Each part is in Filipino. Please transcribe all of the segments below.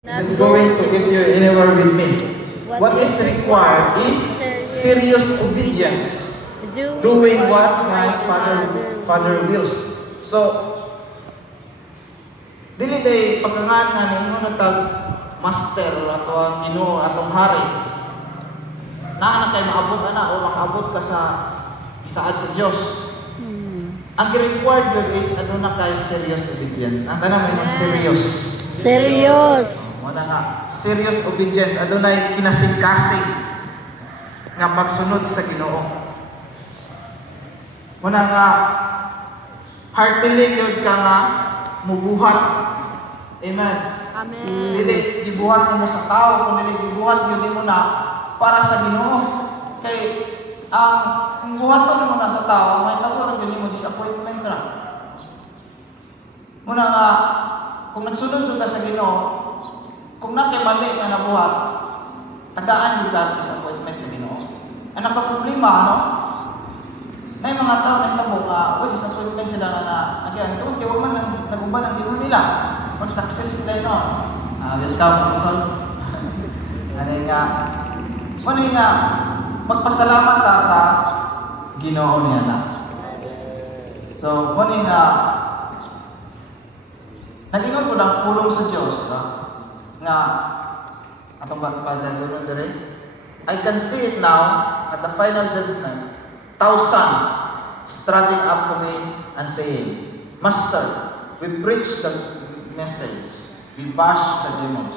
Isn't going to get you anywhere with me. What is required is serious obedience, doing what my father wills. So, dili day pagkangan nga ninyo natag master ato ang Ginoo atong hari. Naa na kay maabot ana o makaabot ka sa isaad sa Dios. Ang required yun is ano na kay serious obedience. Ang tanang may serious. Serious. Wala nga, serious obedience. Adunay kinasing-kasing nga pagsunod sa Ginoo. Muna nga, heartily yun ka nga mubuhat. Amen. Amen. Dili, gibuhat mo sa tao. Kung dili, gibuhat yun mo na para sa Ginoo. Kay, ang buhaton mo na sa tao, may tabo rin mo disappointments na. Muna nga, kung nagsunod ka sa Ginoo, kung nakimali nga nabuhat, tagaan yung ka disappointment sa Ginoo. Ang nagka-problema, ano? Na yung mga tao na hitabo nga, disappointment sila na again, doon, kaya wag man nag-uban ang Ginoo nila. Mag-success sila yun, no? Welcome, Pastor. Ano nga, magpasalamat ka sa Ginoo niya na. So, nagingon ko lang pulong sa Diyos, no? Nga, atong pagdasunod dire, I can see it now at the final judgment, thousands strutting up to me and saying, Master, we preach the message, we bash the demons.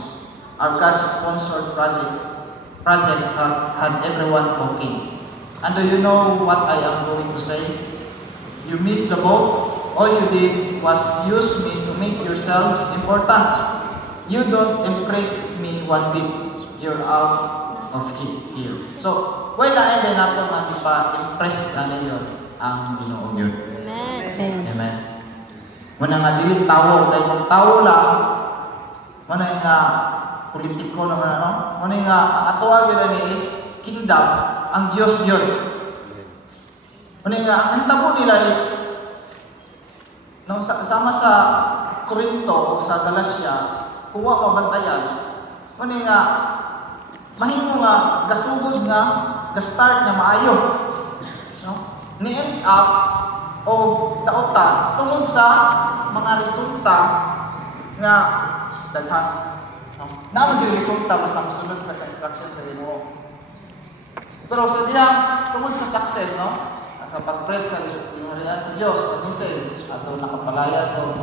Our God-sponsored projects has had everyone talking. And do you know what I am going to say? You missed the boat. All you did was use me to make yourselves important. You don't impress me one bit. You're out of here. So, wala hindi na po nga pa-impress na ninyo ang Ginoo yun. Amen. Amen. Muna nga dili tawo, kaya kung tawo lang, muna nga politiko naman ano, muna nga atuwa yun is kingdom, ang Diyos yun. Muna nga, ang hitabo nila is nung sama sa Corinto o sa Galacia, kuha mabantayan, muna nga, mahimo nga, gasugod nga, ga-start nga maayo. No? Ni-end up, o dautan, tungod sa mga resulta nga daghan. No? Naman yung resulta, basta masunod ka sa instruction sa Ginoo. Pero sa diyang, tungod sa success, no? Sa pag-preach sa harian sa Diyos, sa message, at nakapalaya sa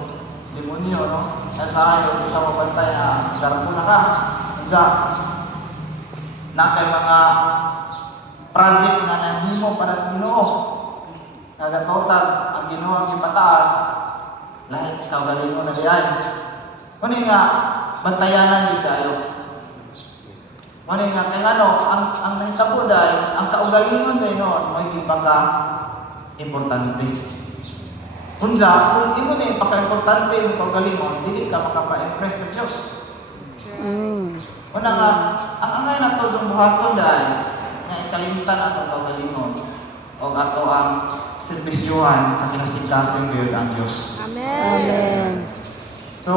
demonyo, no? Sa akin, sa mabantay na garpo na ka. Diya, na kay mga project na nanimo para sa Ginoo. Nagatotal, ang Ginoo ang ipataas, lahat ikaw galing mo na diyan. Kung nga, bantayanan yun tayo. Kung nga, kaya ano, ang nahitabo dahil, ang kaugalingon dahil noon, may ipaka importante. Kung di mo na ipaka-importante yung kaugalingon, hindi ka makapa-impress sa Diyos. Kung nga, ang angay na ito yung buhaton dahil, na ikalimutan ang kaugalingon, o ato ang serbisyuhan sa kinasing-kasing ngayon ang Diyos. Amen. So,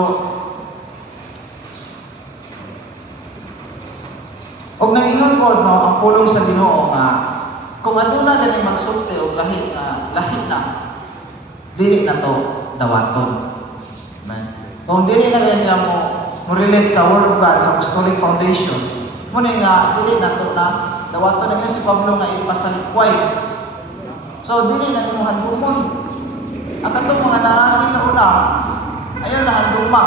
og naingon ko no ang pulong sa Ginoo nga kung aduna gani magsulti og lahi na dili na to dawaton. Amen. Kung dili na kaya siya mo relate sa Word of God sa Apostolic Foundation, mo nga dili na to na dawaton na si Pablo nga ipasalikway. So dili na nimo handumon. Ang katong mga naagi sa una, ayaw na handuma.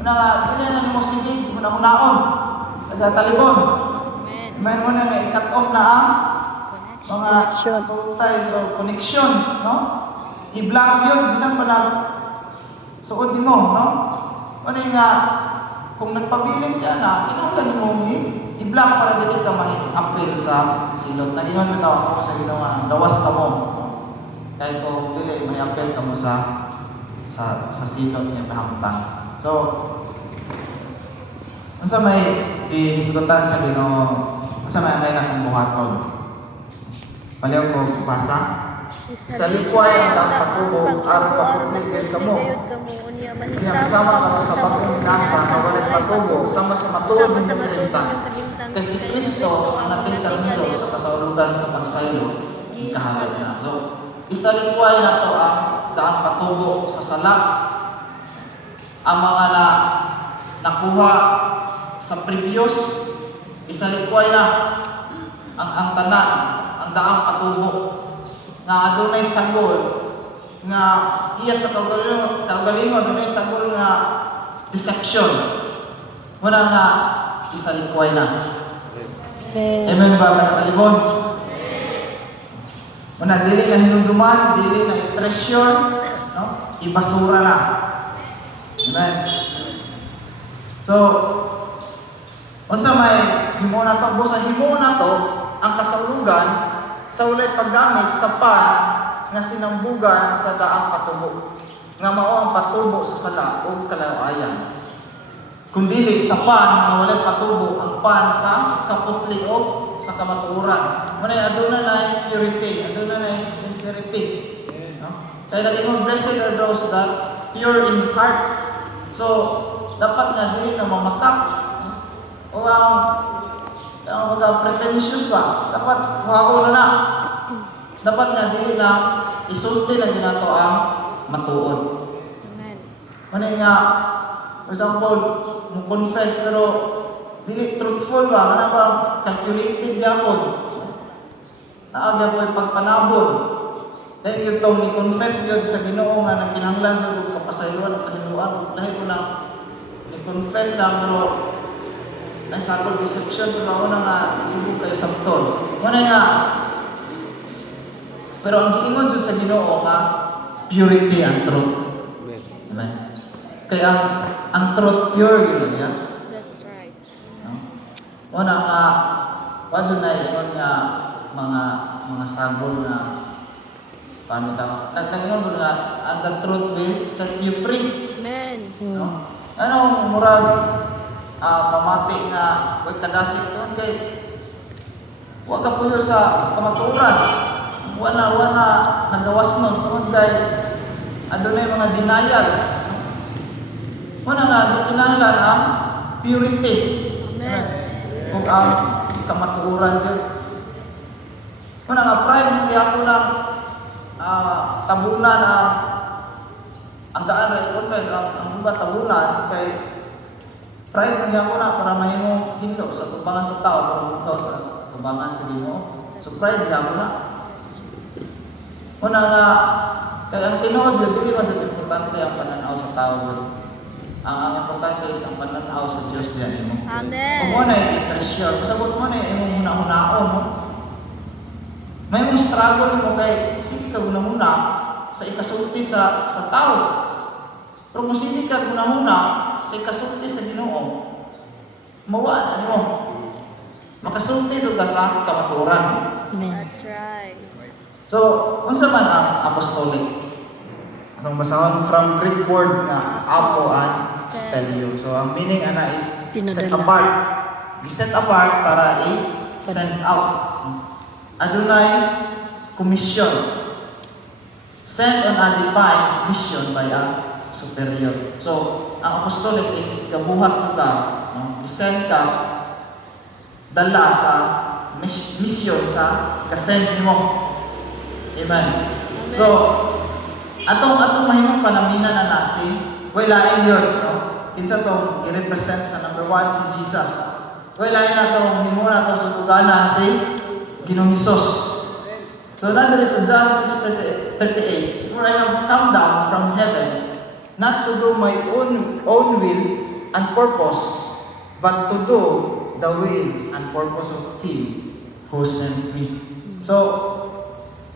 Una nga dili na nimo sige una-unaon. Talibon. Amen. Mo na nga i-cut off na ang mga soul ties or connections, no? I-block yun, bisan pa na suod mo, no? O nga, kung nagpabiling siya na, kinaulan mo i-block para dili ka ma-appeal sa silot. Nagingon mo daw ako sa ginawa, dawas ka mo. No? Kahit kung dili, may appeal ka mo sa silot niya pahamtang. So, unsa may gihisgutan sa Ginoo, unsa may angay na buhaton. Paliw ko basa. Sa likway ang pagtubo aron pagpuplit kamo. Kaya kasama ka sa bagong nasa patubo, sama sa matuod ng Sama-sama kalimtan. yung kalimtan. Kasi Kristo ang nating karnero sa kasaulugan sa pagsaylo, ikahalad na. So, isa likway na to ang daang patubo sa sala. Ang mga nakuha sa previous, isa likway na ang tanan, ang daang patubo na adunay sagol nga iya sa kaugalingon adunay sagol nga deception. Muna nga isa likway na. Amen. Amen ba mga kalibon? Muna dili na hinunduman, dili na i-treasure, no? Ibasura na. Amen. So, unsa may himo na to, busa himo na to ang kasaulugan sa ulay paggamit sa pan nga sinambugan sa daang patubo. Nga mao ang patubo sa sala o kalawayan. Kung dili sa pan nga walay patubo ang pan sa kaputli o sa kamatuoran. Manay aduna na purity, aduna na sincerity. No? Kaya naging blessed are those that pure in heart. So, dapat nga dili na mamakap. O ang mga pretentious ba? Dapat huwako na. Dapat nga dili na isulti na ginato ang matuod. Amen. Manay nga, for example, mo confess pero dili truthful ba? Ano ba? Calculated yapon. Naaga po yung pagpanabon. Dahil yung itong ni-confess yun sa Ginoo nga nagkinahanglan sa kong kapasayuan at kahiluan. Dahil ko na ni-confess lang pero naisakol deception pero ako na nga ibig kayo sabton. Muna nga, pero ang giingon dyan sa Ginoo nga purity and truth. Amen. Kaya ang truth pure yun niya. That's right. No? Muna nga, wadyo na yun nga mga sagol na paano ka. Nagtangingon ko nga, and the truth will set you free. Amen. No? Anong murag pamati nga huwag kadasik doon kay huwag ka puyo sa kamaturan. Wala nagawas nun tungod kay adunay mga denials. Muna nga, di kinahanglan ang purity. Amen. Kung ang kamaturan yun. Muna nga, pride hindi ako lang tabunan ang daan rin confess, ang iba tabunan kay pride hindi ako na para mahimong hindo sa tubangan sa tao para ikaw sa tubangan sa Ginoo. So pride hindi ako na. Muna nga, kaya ang tinuod yun, hindi man sa importante ang pananaw sa tao yun. Ang importante is ang pananaw sa Diyos diyan mo. Amen. Kung mo na i-treasure, pasabot mo na imong huna-hunaon mo. May mong struggle mo kay, sige ka huna-huna sa ikasulti sa tao. Pero kung sige ka huna-huna sa ikasulti sa Ginoo, mawala mo. Makasulti ka sa kamaturan. Amen. That's right. So, unsa man ang apostolic? Atong basahon from Greek word na apo and stelio. So, ang meaning ana is set Pinadala. apart. Gi-set apart para i-send out. Adunay commission. Sent on a defined mission by a superior. So, ang apostolic is kabuhat ka, no? I-send ka dala sa mission sa kasend mo. Amen. So, atong mahimong panamina na nasi, wala yun, no? Kinsa to i-represent sa number 1 si Jesus. Wala na to himo na to sa tuganan si Ginoong Hesus. So, nandito sa John 6:38, "For I have come down from heaven, not to do my own will and purpose, but to do the will and purpose of Him who sent me." So,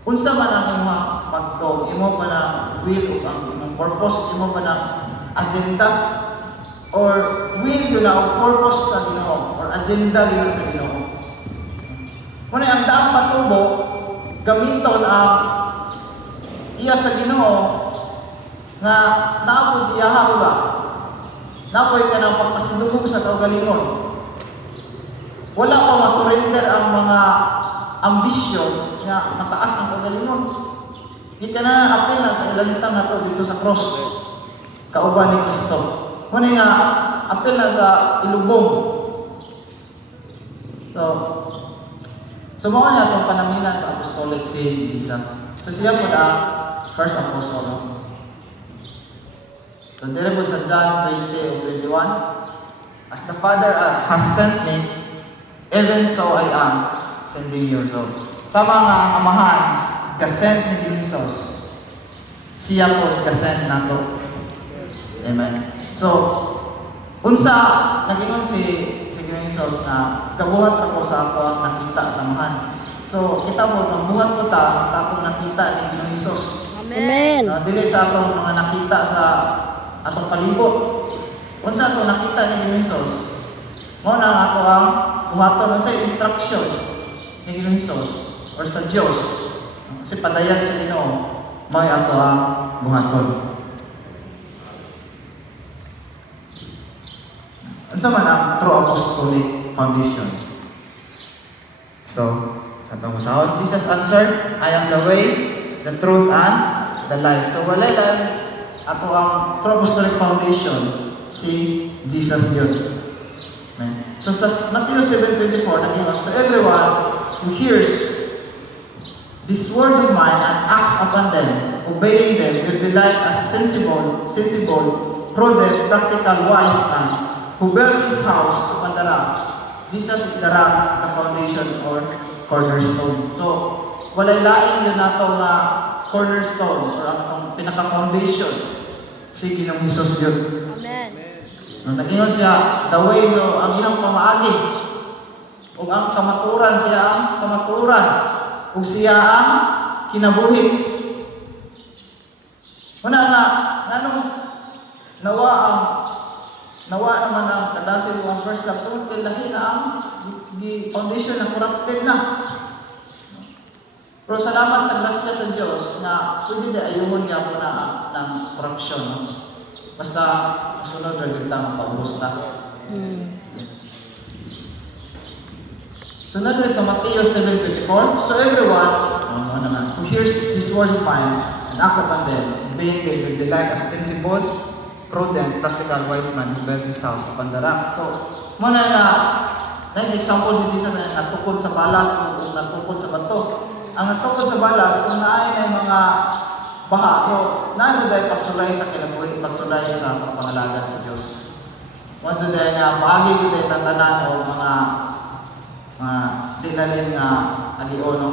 unsa man ang imong pagtuo, imo ba na will o ang imong purpose, imo ba na agenda or will yun na o purpose sa Ginoo or agenda yun sa Ginoo. Muna ang daang patubo gamiton ang iya sa Ginoo nga naapod iyaha ba? Napoy ka ng pagpasidugog sa kaugalingon. Wala pa masurrender ang mga ambisyon nga mataas ang kaugalingon. Di ka na apil na sa ilalisan na to dito sa cross. Kauban ni Kristo. Muna nga, apil na sa ilubong. So mo niya itong panaminan sa apostolic si Jesus. So siya po na first apostle. No? So dire po sa John 20 o 21, as the Father has sent me, even so I am sending you. So sama nga ang amahan, gasend ni Jesus. Siya po gasend nato. Amen. So, unsa nagingon si Jesus na kabuhat ako sa ako ang nakita sa amahan. So, kita mo, magbuhat ko ta sa akong nakita ni Ginoong Jesus. Amen. Dili sa akong mga nakita sa atong palibot. Unsa ato nakita ni Ginoong Jesus? Mao na ang ato ang buhaton unsa instruction ni Ginoong Jesus or sa Dios. Kasi padayag sa Ginoo, mao ato ang buhaton. Unsa man ang true apostolic foundation? So, katong sahod, Jesus answered, I am the way, the truth, and the life. So, wala lang ato ang true apostolic foundation, si Jesus yun. Amen. So, sa Matthew 7:24, naging so everyone who hears these words of mine and acts upon them, obeying them, will be like a sensible, prudent, practical, wise man who built his house upon the rock. Jesus is the rock, the foundation or cornerstone. So, walay lain yun nato nga cornerstone or ang pinaka-foundation si Ginoong Hesus yun. Amen. Nung nag-ingon siya, the way, so ang iyang pamaagi o ang kamaturan, siya ang kamaturan o siya ang kinabuhi. Una nga, nanong nawa naman ang kadasil ang first love tungkol kay lahi na ang the foundation na corrupted na. Pero salamat sa grasya sa Diyos na pwede na ayuhon niya po na ng corruption. No? Basta masunod na kita mapagubos na. So natin sa Matthew 7:24, so everyone who hears these words of mine and acts upon them, being they will be like a sensible, prudent, practical, wise man who built his house upon the rock. So, muna na example si Jesus na natukod sa balas o natukod sa bato. Ang natukod sa balas, kung naay na mga baha, so nasa dahil pagsulay sa kinabuhi, pagsulay sa pangalaga sa Diyos. Once dahil nga, bahagi ko dahil tatanan o mga dinalin nga agion, no?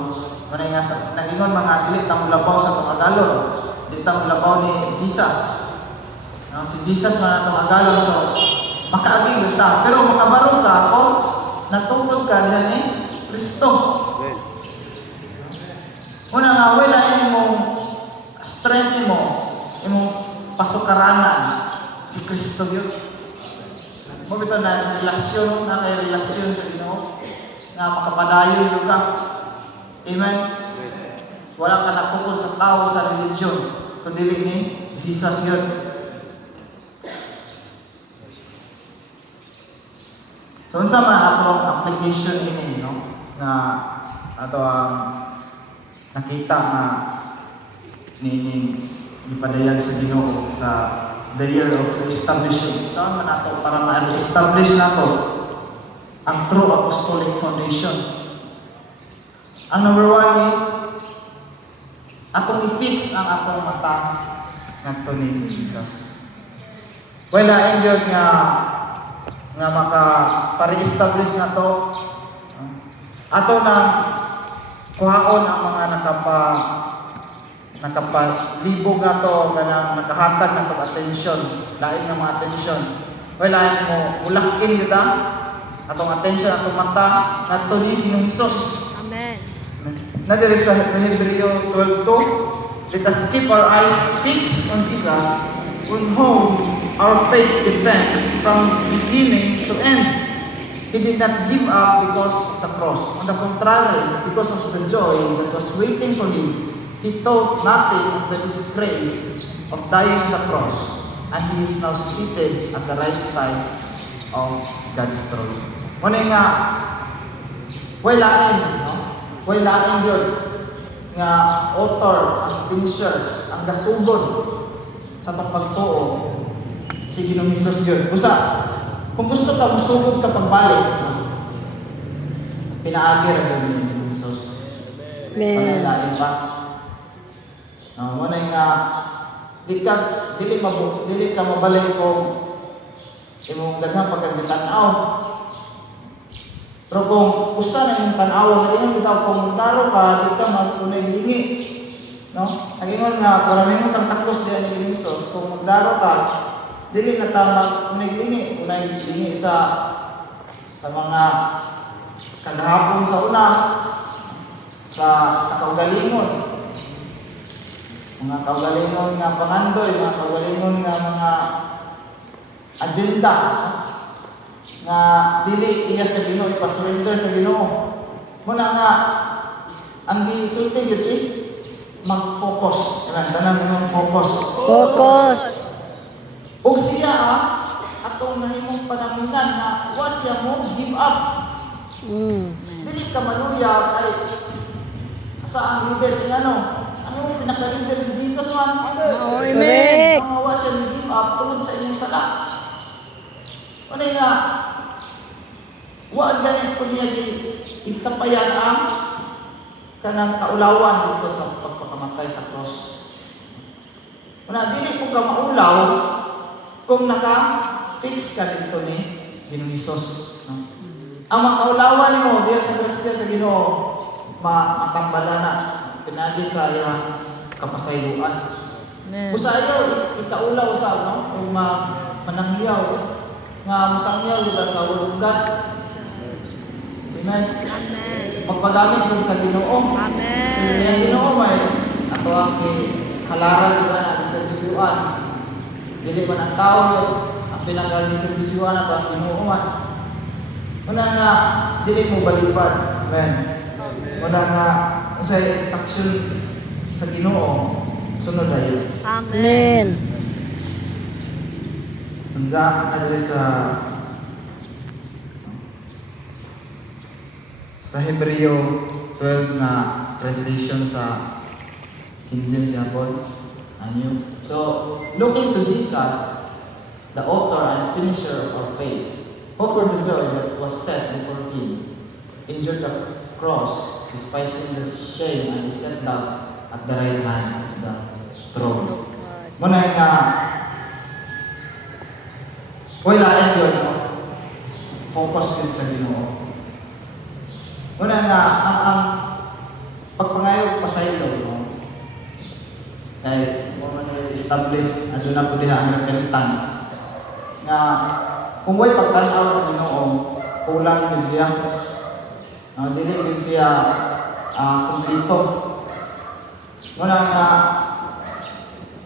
Muna nga, nagingon mga dilit na mulabaw sa pangagalon, dilit na mulabaw ni Jesus. No, si Jesus man atong agalon, so makaagil ta, pero makabaro ka o natungkol ka diha ni Kristo. Una nga wala imong strength mo, imong pasukaranan si Kristo yun. Mo bitaw na relasyon na kay relasyon sa Ginoo nga makapadayon ka. Amen. Wala ka natukol sa tao sa religion, kundi ni Jesus yun. So, unsa man atong application ini, no? Na ato ang nakita nga ipadayag sa Ginoo sa the year of establishment. Saan man ato para ma-establish nato ang true apostolic foundation. Ang number one is atong i-fix ang atong mata ngadto ni Jesus. Wala enjoy nga maka-establish na to ato na kuhaon ang mga nakapalibog na to kanang nakahatag na to attention, lain ng mga attention. Wala mo ulakin yun atong attention, atong mata ngadto ni Ginoong Hesus. Amen. Na there is sa Hebreo 12:2, let us keep our eyes fixed on Jesus, on whom our faith depends from beginning to end. He did not give up because of the cross. On the contrary, because of the joy that was waiting for him, he thought nothing of the disgrace of dying on the cross, and he is now seated at the right side of God's throne. Muna nga, walain, no? Walain yun nga author, ang finisher, ang gasugod sa itong pagtuo si Ginoong Hesus yun. Usa, Kung gusto ka, musugod ka pagbalik. Pinaagi rin ni Jesus. Amen. Pangalain pa. Muna nga, dili ka mabalik kung imong daghang pagkagitanaw. Pero kung usa na yung tanaw, nagingon bitaw kung taro ka, di ka magtunay lingi. No? Nagingon nga, karamihan mo tang takos diyan ni Jesus. Kung magdaro ka, dili na ta magtunay lingi. Unay lingi sa mga kadahapon sa una, sa kaugalingon. Mga kaugalingon nga pangandoy, mga kaugalingon nga mga agenda nga dili iya sa Ginoo, ipasurrender sa Ginoo. Muna nga ang gisulti gyud is mag-focus. Tanan mo focus. Focus. Og siya atong nahimong panaminan nga wa siya mo give up. Dili ka maluya kay sa ang leader ng ano. Ang imong pinaka-leader si Jesus man. Correct. Ang wa siya give up tungod sa inyong sala. Ano nga, wag ganit po niya igsapayan ang kanang kaulawan dito sa pagpakamatay sa cross. Una, dili ko ka maulaw kung naka-fix ka dito ni Ginoong Hesus. Ang makaulawan mo, diya sa grasya sa Ginoo, matambala na, pinagi sa iyang kapasayloan. Usa ayaw, ikaulaw sa, no? Kung manangyaw, nga musangyaw dito sa ulunggan. Amen. Amen. Magpagamit din sa Ginoo. Amen. Ang Ginoo may ato ang halaran di ba na servisyuan. Dili man ang tao ang pinaka-servisyuan ato ang Ginoo man. Una nga dili mo balipad. Amen. Una nga sa instruction sa Ginoo sunod ayo. Amen. Unsa adre sa Hebreo 12 na translation sa King James Bible, ano? So, looking to Jesus, the author and finisher of our faith, who for the joy that was set before him, endured the cross, despising the shame, and is set down at the right hand of the throne. Muna nga, wala yun, no? Focus din sa Ginoo. Muna nga, ang pagpangayog pasaylo, no? Kaya, mo establish, adyo na po din ang repentance. Nga, kung may pagkanaw sa Ginoo, kulang din siya. Dili din siya kumplito. Muna nga,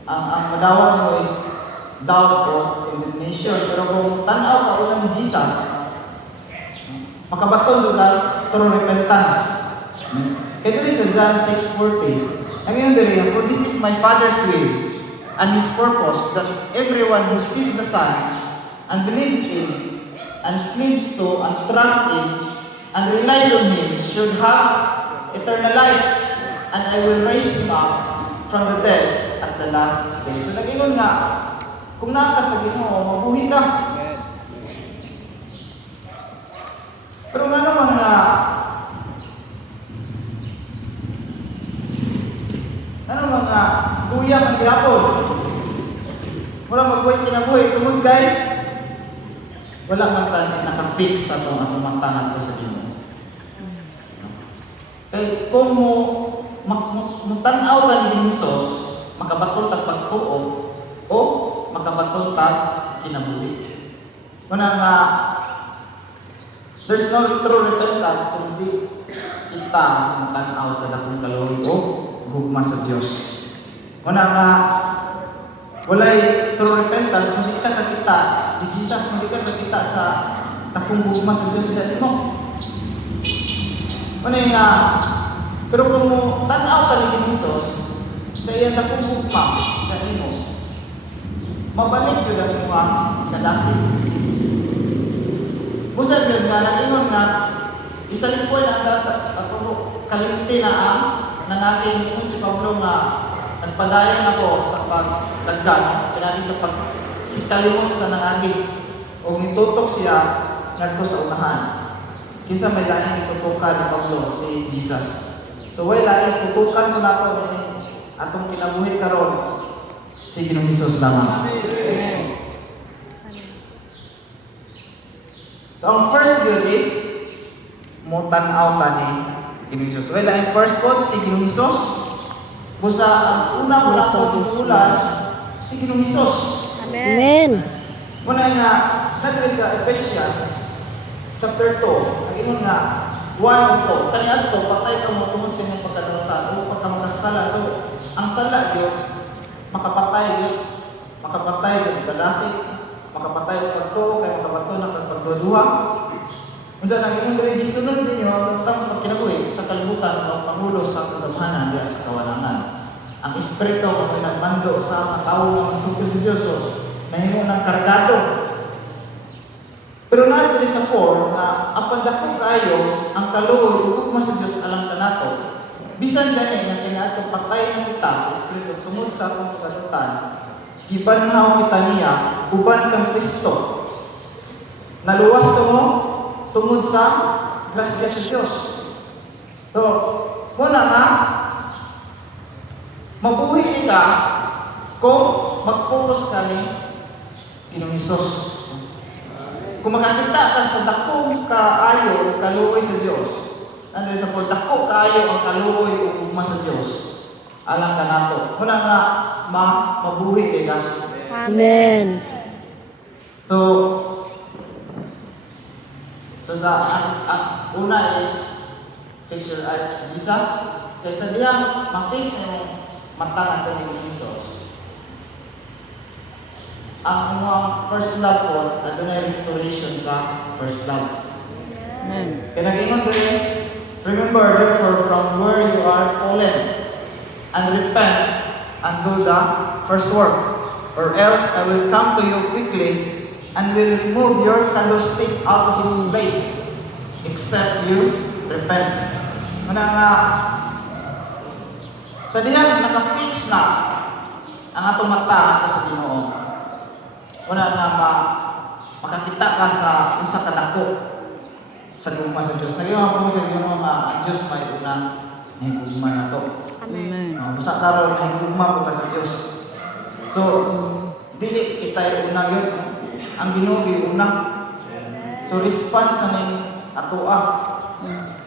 ang madawat mo is doubt o condemnation. Pero kung tanaw ka ulang ni Jesus, makabaton sila through repentance. Kaya dito sa John 6:40, ang iyong diri, for this is my Father's will and His purpose, that everyone who sees the Son and believes in and cleaves to and trusts in and relies on Him should have eternal life, and I will raise him up from the dead at the last day. So nag-ingon nga, kung nakasagin mo, mabuhi ka. Pero nga naman nga, duyang ang gihapon. Mura magbuhay kinabuhi, tungod kay wala man tani naka-fix sa itong atumatahan ko sa Ginoo. Kaya kung tanaw ta ni Jesus, makabaton tag pagtuo o makabaton tag kinabuhi. Muna nga, there's no true repentance kung di kita matanaw sa dakong kaluoy o gugma sa Dios. Muna nga, walay true repentance kung di ka nakita ni Jesus, kung di ka nakita sa dakong gugma sa Dios sa dati mo. Muna nga, pero kung tanaw ka ni Jesus sa iyang dakong gugma dati mo, mabalik yun ang mga kadasig. Busad yun nga, nag-ingon nga, isa po na kalimti na ang nangaking si Pablo nga nagpadayan ako sa pagdagdag, pinagi sa pagkalimot sa nangaging. o nitutok siya ngadto sa unahan. Kinsa may lain itutukan ni Pablo si Jesus. So way lain tutukan mo nato ini atong kinabuhi karon si Ginoong Hesus lamang. So ang first good is mo tan-aw tani Ginoong Hesus. Way lain first pod si Ginoong Hesus. Busa ang una mo lang tutulan si Ginoong Hesus. Amen. Muna nga, nadali sa Ephesians, chapter 2, ang ingon nga, 1 to, kaniad to, patay ka mo tungod sa inyong pagkadamutan, o pagka makasala. So, ang sala yun, makapatay yun, makapatay yun, kadasik, makapatay yun pagto, kaya makabato na pagduduha. Unsa nang ingon diri gisunod ninyo ang tamang pagkinabuhi sa kalibutan o pangulo sa kadamhanan diya sa kawalangan. Ang espiritu kung may nagmando sa mga tao nga masupil sa Diyos, so, nahimo ng kargado. Pero nato ni sa 4 na apan dako kayo ang kaluoy ug sa Dios alam kanato. Bisan gani nga kaniadto patay na kita sa espiritu tungod sa atong pagkatutan. Gibanhaw kita niya uban kang Kristo. Naluwas to mo tungod sa grasya sa Dios. So, muna nga mabuhi ka kung mag-focus ka ni Ginoong Hesus. Kung makakita ka sa dakong kaayo, kaluoy sa Diyos, ano sa for dako kaayo ang kaluoy o ugma sa Diyos, alam ka nato. Muna nga, mabuhi ka. Amen. So una is fix your eyes on Jesus. Kaysa diyang ma-fix yung mata natin ni Jesus. Ang mga first love po, ito na restoration sa first love. Amen. Kaya nag-ingon din, remember therefore from where you are fallen, and repent and do the first work, or else I will come to you quickly and will remove your candlestick out of his place, except you repent. Muna nga, sa diyan, naka-fix na ang atong mata sa Ginoo. Una nga makakita ka sa unsa kadako sa gugma sa Dios. Nagyo mo sa Ginoo nga ang Dios may una ni gugma nato. Amen. Usa karon ay gugma ko ka sa Dios. So dili kita una gyud ang Ginoo gyud una. So response na ning atoa.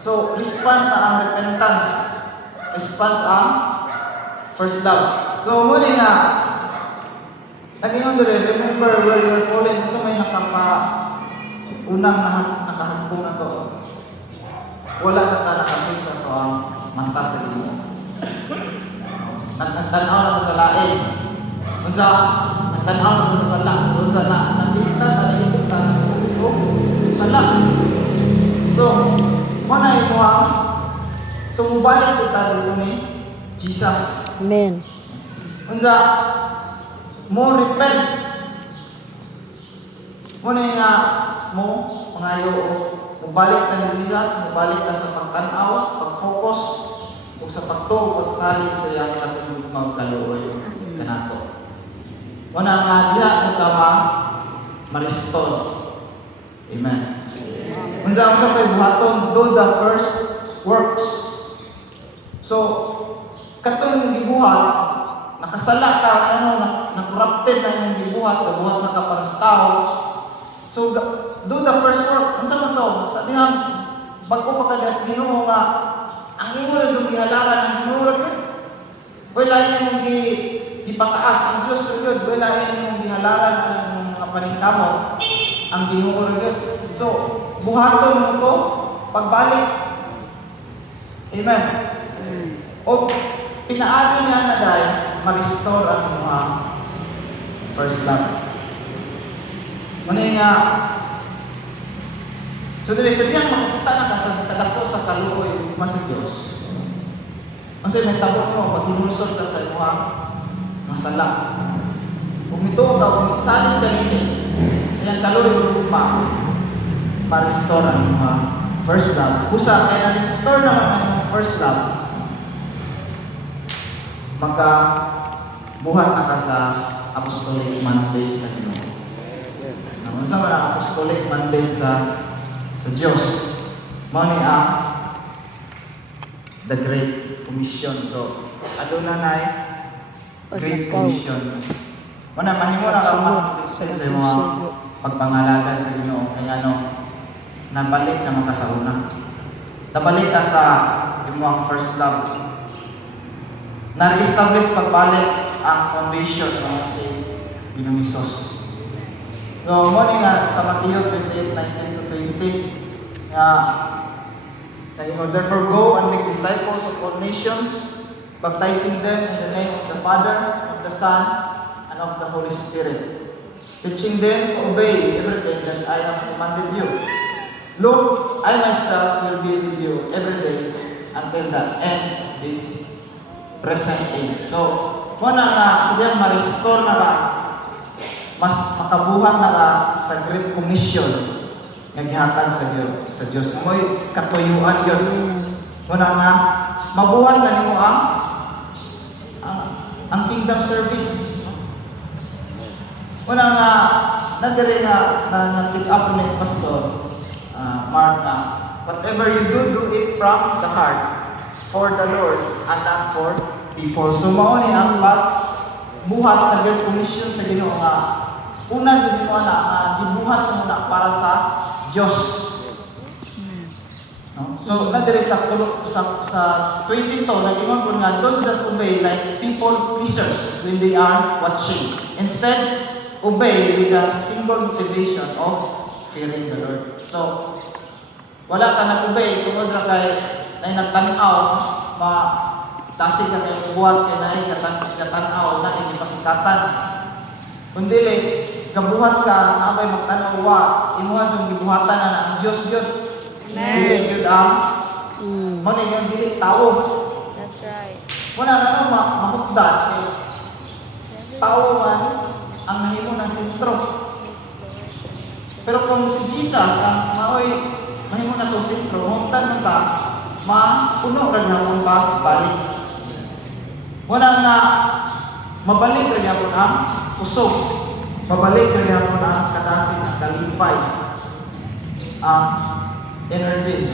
So response na ang repentance. Response ang first love. So muli nga nag-ingon doon, remember where you are fallen. So may unang nakahagpong na to. Wala na ta nakafix na to ang manta sa Ginoo. Nagtanaw na to sa lain. Unsa, nagtanaw na to sa sala. So unsa na, natinta, naipita, naipito, sala. So, muna mo ang sumubalik kita doon ni Jesus. Amen. Unsa, mo repent. Muna nga mo, pangayo, mubalik na ni Jesus, mubalik na sa pagtanaw, pag-focus, o sa pagtuo, pagsalig sa iyang katulog magkaluoy kanato. Muna nga diha sa tama, ma-restore. Amen. Unsa ang sa buhaton, do the first works. So, katong gibuhat, nakasala ka, na-corrupted na yung gibuhat, buhat na ka para sa tao. So, do the first work. Ano sa man to? Sa dihang, bago pa ka das Ginoo nga, ang imura yung gihalaran ng Ginoo rin. Wala yung gipataas ang Diyos rin. Wala yung gihalaran ng mga paningkamo ang Ginoo rin. So, buhaton mo to, pagbalik. Amen. O, pinaagi niya na dahil ma-restore ang mga first love. Muna nga, so dili sa diyang makikita na kadako sa kaluoy mas sa Diyos. Kasi may tabot mo, pag hinulsol ka sa mga masala. Kung ito ka, kung itsalin ka nini, sa iyang kaluoy ma-restore ang mga first love. Kusa, kaya na-restore naman ang mga first love, buhat na ka sa apostolic mandate sa Ginoo. unsa man ang apostolic mandate sa Dios. Mao ni ang the Great Commission. So aduna nay Great Commission. Muna mahimo na ka mas sa mga pagpangalagan sa Ginoo kay ano nabalik na makasauna. Nabalik ka sa imong first love. Na-establish pagbalik ang foundation ng si Ginoong Hesus. So, mo ni nga sa Mateo 28:19-20 nga therefore go and make disciples of all nations, baptizing them in the name of the Father, of the Son, and of the Holy Spirit, teaching them to obey everything that I have commanded you. Look, I myself will be with you every day until the end of this present age. So, muna nga, siya ma-restore na ka, mas makabuhat na ka sa Great Commission nga gihatag sa Diyos. Mo'y katuyuan yun. Muna nga, mabuhat na nimo ang kingdom service. Muna nga, nadiri nga na-pick up ni Pastor Mark na, whatever you do, do it from the heart for the Lord and not for people. So mao ni ang pagbuhat sa Great Commission sa Ginoo nga una sa Ginoo na gibuhat mo na para sa Dios. No? So nadiri sa 22 nagingon ko nga don't just obey like people pleasers when they are watching. Instead, obey with a single motivation of fearing the Lord. So wala ka nag-obey tungod ra kay ay nagtanaw tasig ka kay buhat kay naay katanaw na hindi pasikatan. Kundi gabuhat ka abay magtanaw wa imuha yung gibuhatan na ang Dios gyud. Dili gyud ang mo ni yung dili tawo. That's right. Wala na mahutdan kay tawo man ang nahimo ng sentro. Pero kung si Jesus ang maoy mahimo na to sentro, hutdan man ta mapuno ra gyapon pa balik. Wala nga mabalik ra gyapon ang usog. Mabalik ra gyapon ang kadasig ang kalipay. Ang energy.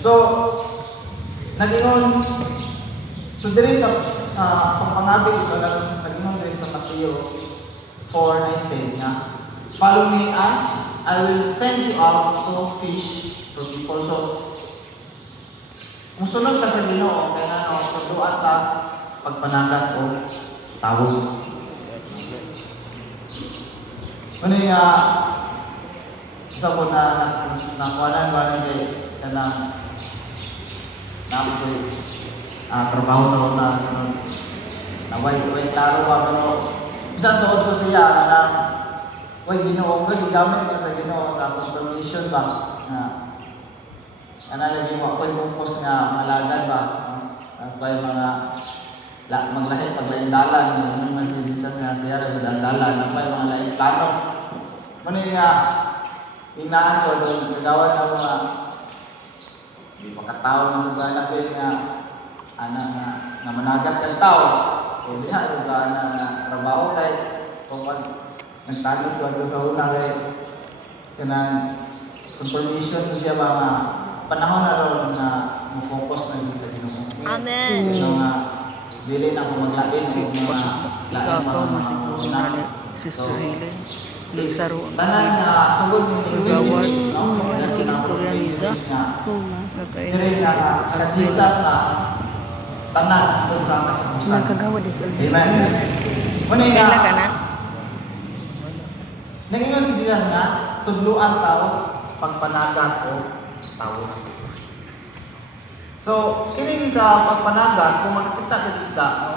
So nagingon diri sa pagpangabil ito nagingon diri sa Mateo 4:19 nga follow me and I will send you out to fish for people. So musunod ka sa Ginoo kay ano tuduan ta pagpanagat o tawag. Ano sa po na nakuhanan ba ni kay kanang namoy trabaho sa una naway klaro ba pero bisan tuod ko siya na way Ginoo ko gigamit ko sa Ginoo sa confirmation ba na lagi mo ako'y focus nga malagan ba ako'y mga maglahit paglaing dalan naman si Jesus nga siya sa dalan ako'y mga laing plano muna inaan ko doon kagawan na mga hindi makatao ng suganapin nga anak na managat ng tao hindi ha sugaan na trabaho kay kung nagtanong ko sa una kay kanang confirmation ko siya ba nga panahon na ron na mag-focus na din sa Ginoo. Amen. Ito nga dili na ako maglain o mga lain mga Sister Helen, Lizaro, tanan na sugod ng Gawad, no? Laking Istorya Liza, Dili na ang Jesus na tanan ito sa katapusan. Nakagawa din sa Amen. Muna Kailan ka na? Nangingon si Jesus nga, tudluan tao, pagpanagat o tao. So, kining sa pagpanagat, kung makikita ka isda, no?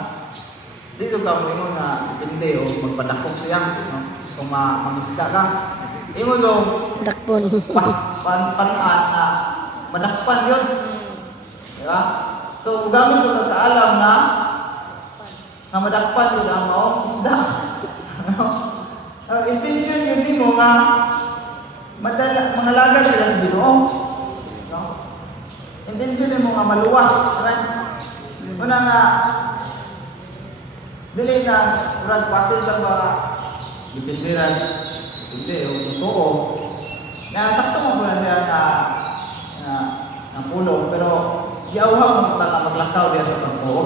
Dito ka mo ingon na depende o magpadakop siya, no? Kung mag-isda ka. Ingon so, dakpon. panaan na madakpan yun. Diba? So, gamit sa pagkaalam na madakpan yun ang maong isda. Intention yun din mo nga mangalaga sila sa Ginoo. No? Intention yun mo nga maluwas. Right? Una nga dili na urag pasil lang ba dipindiran Hindi, yung totoo. Na sakto mo pala siya na pulong, pero giawha mo ta maglakaw diya sa pagtuo.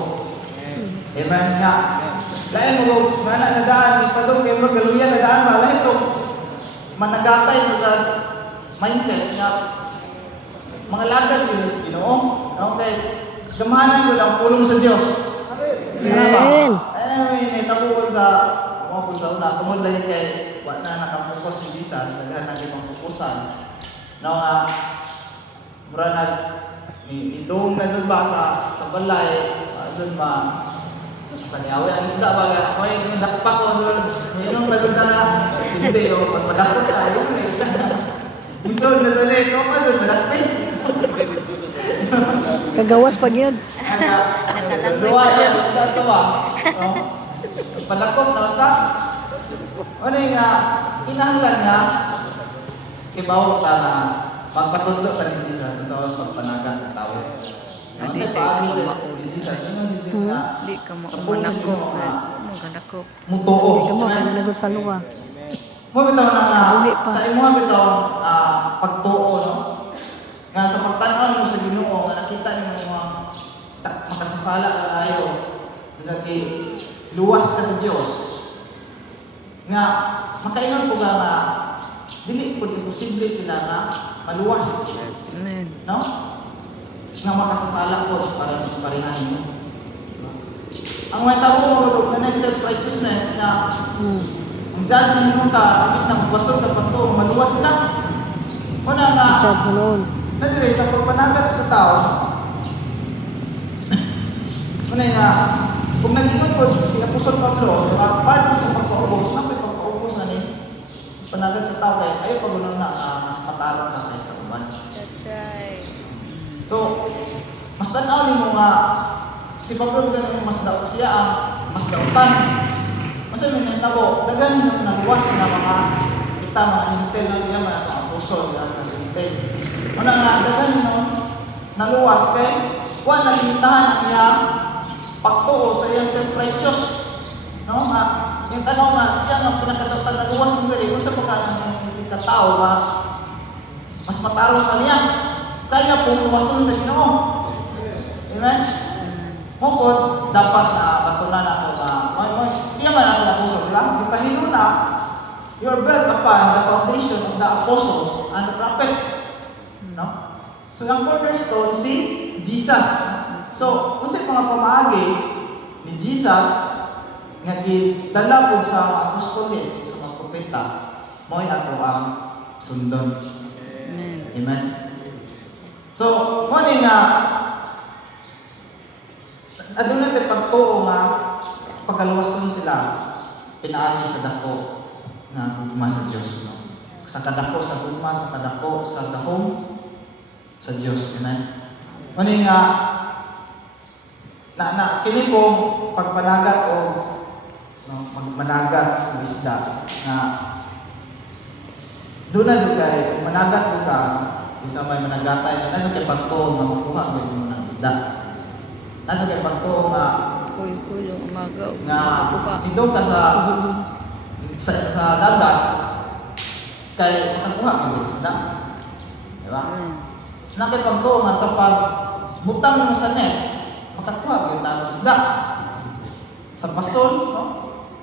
Amen nga. Lain mo nga na daan ipadong kay mo galuyan na daan ba lain to managatay sa mindset nga mga lagad yun sa Ginoo. Okay. Gamahanan ko lang pulong sa Dios. Amen. Ay, nitabo sa mga po sa una, tungod lang kay wala na nakapokus si Jesus, naghan na ibang fokusan. Now, mura na, idong na dyan ba sa balay, dyan ba, sa niyawi, ang isda ba, may nakpa ko, mayroong na dyan na, hindi, padakot ka, yun na isda. Isod na sa rin, ito pa dyan, madakpit. Kagawas pag yun. Dua siya, isda ito ba? Padakot na ita. Ano yung kinahanglan nga, kibaw ka na magpatundo ka ni Jesus sa pagpanagat ng tao. Ano sa paagi sa Jesus? Ano si Jesus na Di ka mo sa puso manakop. mo Manakop. mutuo. Ikaw mo, kaya nagusalo ka. Mo bitaw na Uli pa. sa imo bitaw pagtuo no. Nga sa pagtan-aw mo sa Ginoo nga nakita nimo mga makasasala ka ayo. Sa luwas ka sa Dios. Nga makaingon ko nga dili ko imposible sila nga maluwas. Amen. No? Nga makasasala ko para parehanin mo. Ang may tabo mo na self-righteousness na ang judge na nyo ka, abis na magbato ka pa to, maluwas na. Una nga, Chad sa noon. nadire sa pagpanagat sa tao, una nga, kung nag-ingon ko si Apostol Pablo, diba, part mo sa pagpaubos, na may pagpaubos na ni panagat sa tao, kaya ayaw pagunaw na mas matarong na kayo sa uban. That's right. So, mas tanaw mo nga, si Pablo ganun mas daw siya ang mas dautan. Mas may nitabo, dagan ng naluwas na mga kita mga hintel na siya mga apostol na hintel. Una nga dagan ng naluwas kay wa nalimitahan ang iya pagtuo sa iya self-righteous. No nga yung tanong nga siya nga pinakadautan na luwas ng gali kung sa pagkanan ng isang katao nga mas matarong pa niya. Kaya po luwason sa Ginoo. Amen? Mukod, dapat batunan ako siya man ako na puso, diba? Yung kahilo na, you are built upon the foundation of the apostles and the prophets. No? So, ang cornerstone, si Jesus. So, kung sa mga pamaagi ni Jesus, nga dala po sa apostoles, sa mga propeta, mo'y ato ang sundon. Amen. Amen? So, muna nga, adun natin pagtuo nga, pagkaluwasan sila, pinaali sa dako na gugma sa Diyos. No? Sa kadako, sa gugma, sa kadako, sa dahong, sa Diyos. Amen? Muna nga, kini po, pagpanagat o magmanagat o isda, na doon na dyan kay, managat ko ka, isa may managatay, na dyan kay pagtuo nga makuha mo ng isda. Nasa kay pagtuo nga Kuy yung umaga. nga dito ka sa dagat kay makakuha ka ng isda. Diba? Nakipagtuo nga sa pagbutang mo sa net, makakuha ka ng isda. Sa basol, no?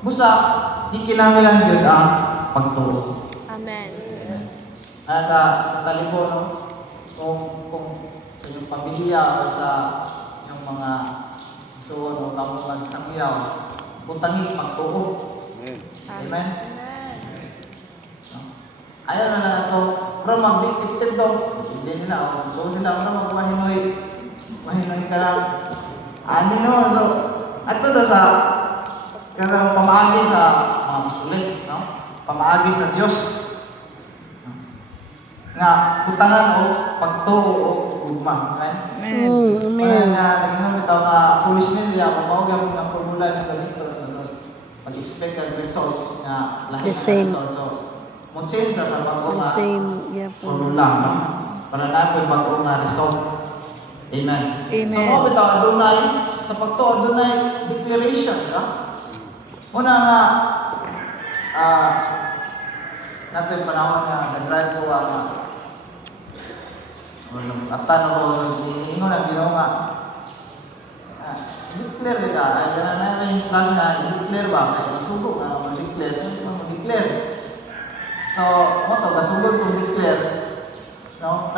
Busa, ikinahanglan yun ang pagtuo. Amen. Sa talibo, no? Kung sa iyong pamilya o sa iyong mga suon o kamulang sangyaw, putangin pagtuo. Amen? No? Ayaw na lang ito, pero mag-dictated daw. Hindi nila, kung sila ako na mahinoy ka lang. Ani no, so, ato na sa karang pamaagi sa mga apostoles, no? Pamaagi sa Diyos. Nga, putangan o pagtuo o gugma. Amen? Amen. Kaya nga, naging ito nga foolishness niya, pamawag ang mga formula ng ganito, mag-expect ang result na lahat The same. result. So, mo-change na sa bago The nga same, yeah po. formula, no? Para na po bago nga result. Amen. Amen. So, kung ito, adunay, sa pagtuo, adunay declaration, no? Una nga, natin panahon nga nag-drive ko atan ako ingon ang Ginoo nga declare ka ay na yung class nga declare ba kay masugo nga mag-declare so mo to gasugod kung declare no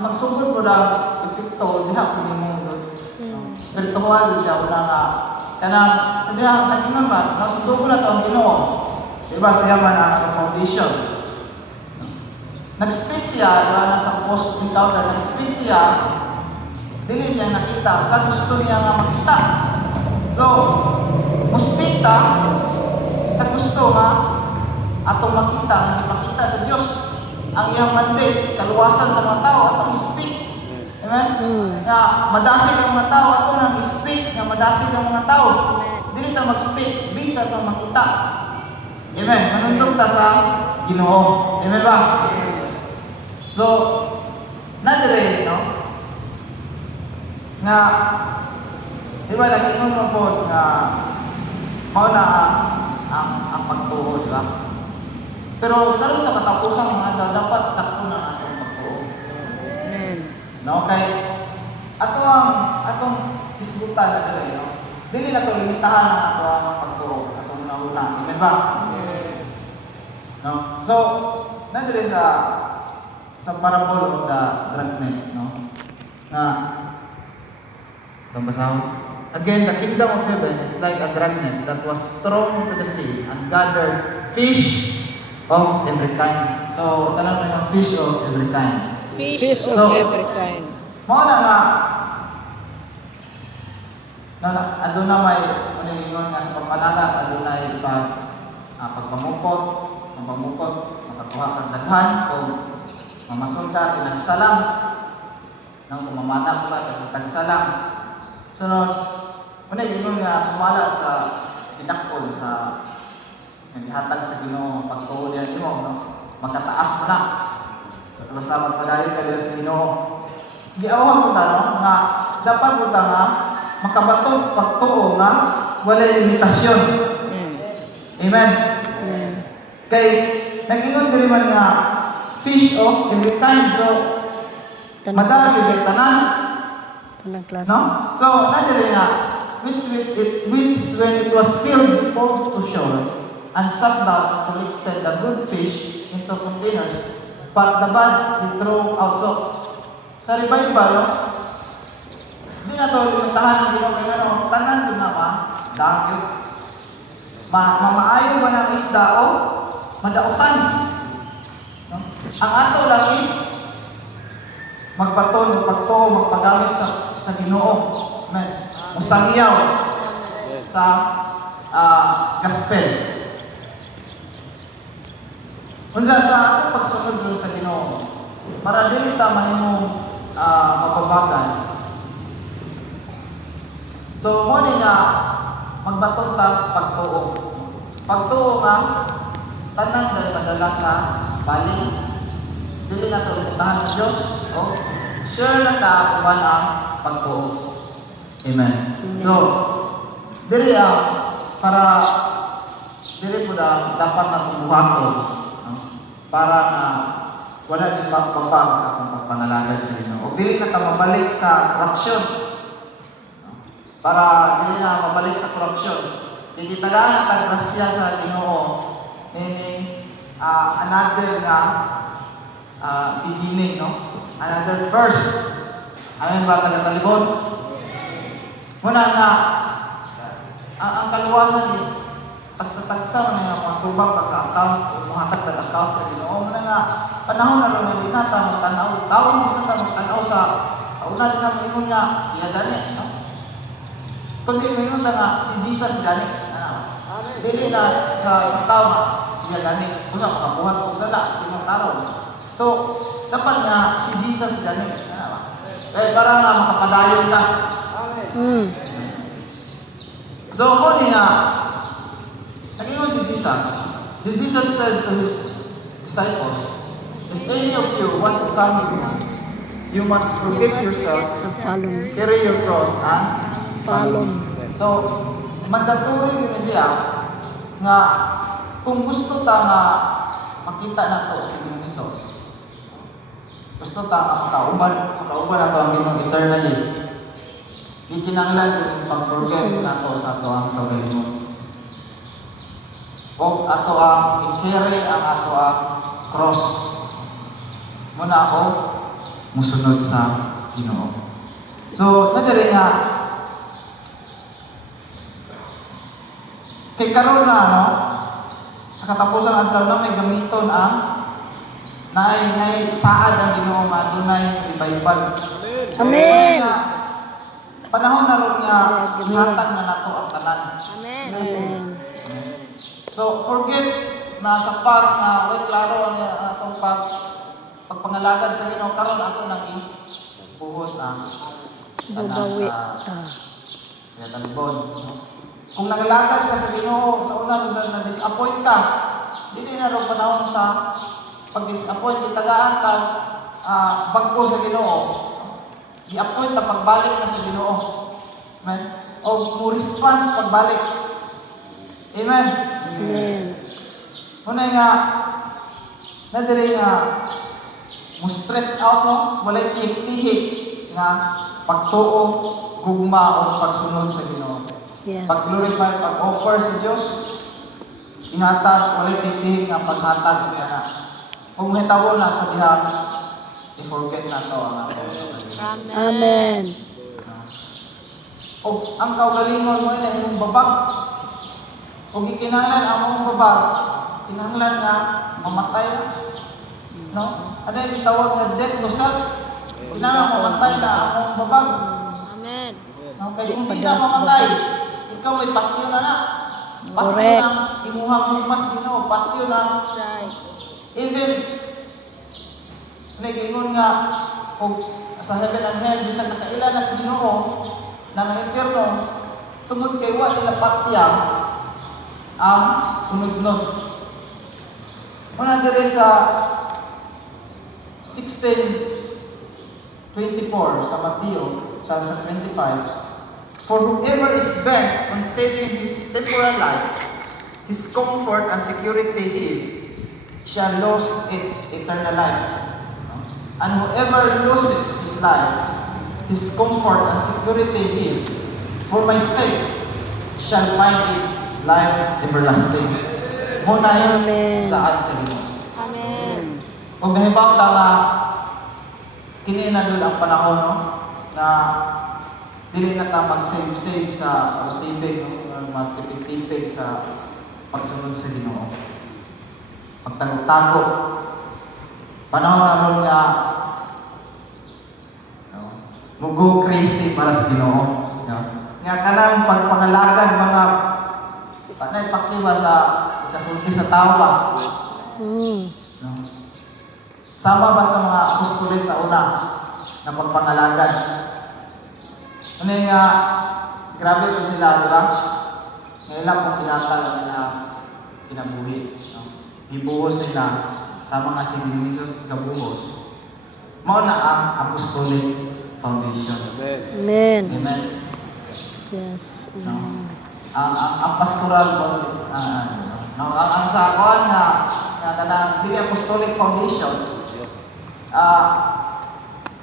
magsugod ko lang epekto diha ko nimo spiritual siya una nga kanang sa diha nagingon man nasugo ko na to ang Ginoo diba siya man ang foundation. Nag-speak siya, diba, nasa post-encounter, nag-speak siya, dili siya nakita, sa gusto niya nga makita. So, muspik ta, sa gusto nga, atong makita, ang ipakita sa Diyos. Ang iyang mandate, kaluwasan sa mga tao, atong speak. Amen? Nga, madasig ang mga tao, atong nang speak, nga madasig ang mga tao. Dili ta mag-speak, bisa atong makita. Amen? Manundog ta sa Ginoo. Amen ba? So, nadire, no? Nga, di ba, nag-inom mo po nga mauna ang pagtuo, di ba? Pero karon sa katapusan mga daw, dapat takto na atong pagtuo. Amen. No? Kay, atong isbutan na dire, no? Dili na to limitahan ang atong pagtuo, atong nauna. Amen ba? No? So, nadire sa parable of the dragnet, no? Na basahon. Again, the kingdom of heaven is like a dragnet that was thrown into the sea and gathered fish of every kind. So, talang na yung fish of every kind. Fish So, of every kind. Mao na nga ado na may uningon nga sa pagpanagat, ado na pagpamukot, makakuha kang daghan o mamasol ka, tinagsalang nang kumamanap ka, tagsalang. Sunod, muna yung nga sumala sa tinakol sa naghihatag sa Ginoo pagtuo niya mo, no? Magkataas mo na. So, basta magpadayon ka sa Ginoo. Giawa ko ta, no? Nga, dapat mo ta nga, makabatong pagtuo nga, walay limitasyon. Amen? Amen. Kay, nag-ingon din man nga, fish of every kind. So, Tanang madami klase. yung tanan. Tanang klase. No? So, nadali nga, which when it was filled, pulled to shore, and sat down, collected the good fish into containers, but the bad he threw out. So, sa revival, no? Hindi na ito limitahan ng Ginoo kay ano, tanan yun na dahil mamaayo ba ng isda o madautan? No? Ang ato lang is magbaton, magpagtuo, magpagamit sa Ginoo. Amen. Musangiyaw sa gospel. Unsa sa atong pagsunod sa Ginoo, para dili ta mahimong mababagan. So mo ni nga magbaton ta pagtuo. Pagtuo nga tanan dahil padala sa bali. Dili na to limitahan ng Diyos. O sure na ta kuan ang pagtuo. Amen. So diri para diri po na dapat na tumuhaton, no? Para na wala si pagpapang sa akong pagpangalagad sa inyo. O dili na ta mabalik sa korupsyon. Para dili na mabalik sa korupsyon. Ikitagaan na tagrasya sa Ginoo, meaning another nga beginning, no? Another first. Amen ba taga-talibon? Muna nga, ang kaluwasan is tagsa-tagsa na nga matubang ka sa account, mahatag na account sa Ginoo. Muna nga, panahon na rin hindi na ta magtanaw, taon hindi na ta magtanaw sa una din na maingon nga siya gani, no? Kundi maingon na nga si Jesus gani. Dili na sa tao nga siya gani. Usa makabuhat ko sa la, di mo taro. So, dapat nga si Jesus gani. Kaya para nga makapadayon ka. So, mo niya, nag-ingon si Jesus. Jesus said to his disciples, if any of you want to come with me, you must forget yourself, Follow me. carry your cross, and Follow me. So, mandatory yun siya nga kung gusto ta nga makita na to sa Ginoong Hesus. Gusto ta makauban na to ang Ginoo eternally. Di kinahanglan yung pag-forget na to sa ato ang kagalingon. O ato ang i-carry ang ato ang cross. Muna ako musunod sa Ginoo. So, nadiri nga kay karon na sa katapusan adlaw na may gamiton ang nay saad ang Ginoo nga dunay revival. Amen. Panahon na ron nga ihatag na nato ang tanan. Amen. Amen. So forget na sa past na way klaro ang atong pagpangalagad sa Ginoo karon ato nang ibuhos ang Bubawi tanan ta. sa talibon. Kung nagalagad ka sa Ginoo sa una na disappoint ka, dili na ron panahon sa pag-disappoint kitagaan ka bagko sa Ginoo. I-appoint na pagbalik na sa Ginoo. Amen. O mo response pagbalik. Amen. Amen. Muna nga nadiri nga mo stretch out no, walay tihik nga pagtuo, gugma o pagsunod sa Ginoo. Yes. Pag-glorify, pag-offer sa Diyos, ihatag, walay tihik nga paghatag niya na. Kung hitabo na sa diha, i-forget na to ang ato. Amen. Amen. O ang kaugalingon mo na imong babag. O gikinahanglan ang mong babag, kinahanglan nga mamatay. No? Ano yung itawag nga death to self? Kinahanglan mamatay na ang mong babag. Amen. No? Kaya kung di na mamatay, ikaw may patyo na na. Patyo Correct. na imuhang mo mas Ginoo, patyo na. That's right. Even nag-ingon nga o sa heaven and hell, bisan nakaila na si Ginoo ng impyerno, tungod kay wa nila patya ang unod-nod. Una dire sa 16:24 sa Mateo, sa 25, for whoever is bent on saving his temporal life, his comfort and security here, shall lose eternal life. And whoever loses his life, his comfort and security here, for my sake, shall find it life everlasting. Muna yun Amen. sa sa Ginoo. Amen. Kung nahibaw ta nga, kini na doon ang panahon no, na dili na ta mag-save sa receiving, no, magtipid-tipid sa pagsunod sa Ginoo. Pagtago-tago. Panahon na ron nga go crazy para sa Ginoo. No? Nga kanang pagpangalagan mga panay pakiwa sa kasulti sa tawa. Mm. No? Sama ba sa mga apostoles sa una na pagpangalagan? Ano yung grabe po sila, di ba? Ngayon lang kung pinatag na kinabuhi. No? Ibuhos nila sa mga sinilisos kabuhos. Mao na ang apostolic foundation. Amen. Amen. Yes. No? Amen. Ang pastoral no, ang sa kuan na kanang dili apostolic foundation.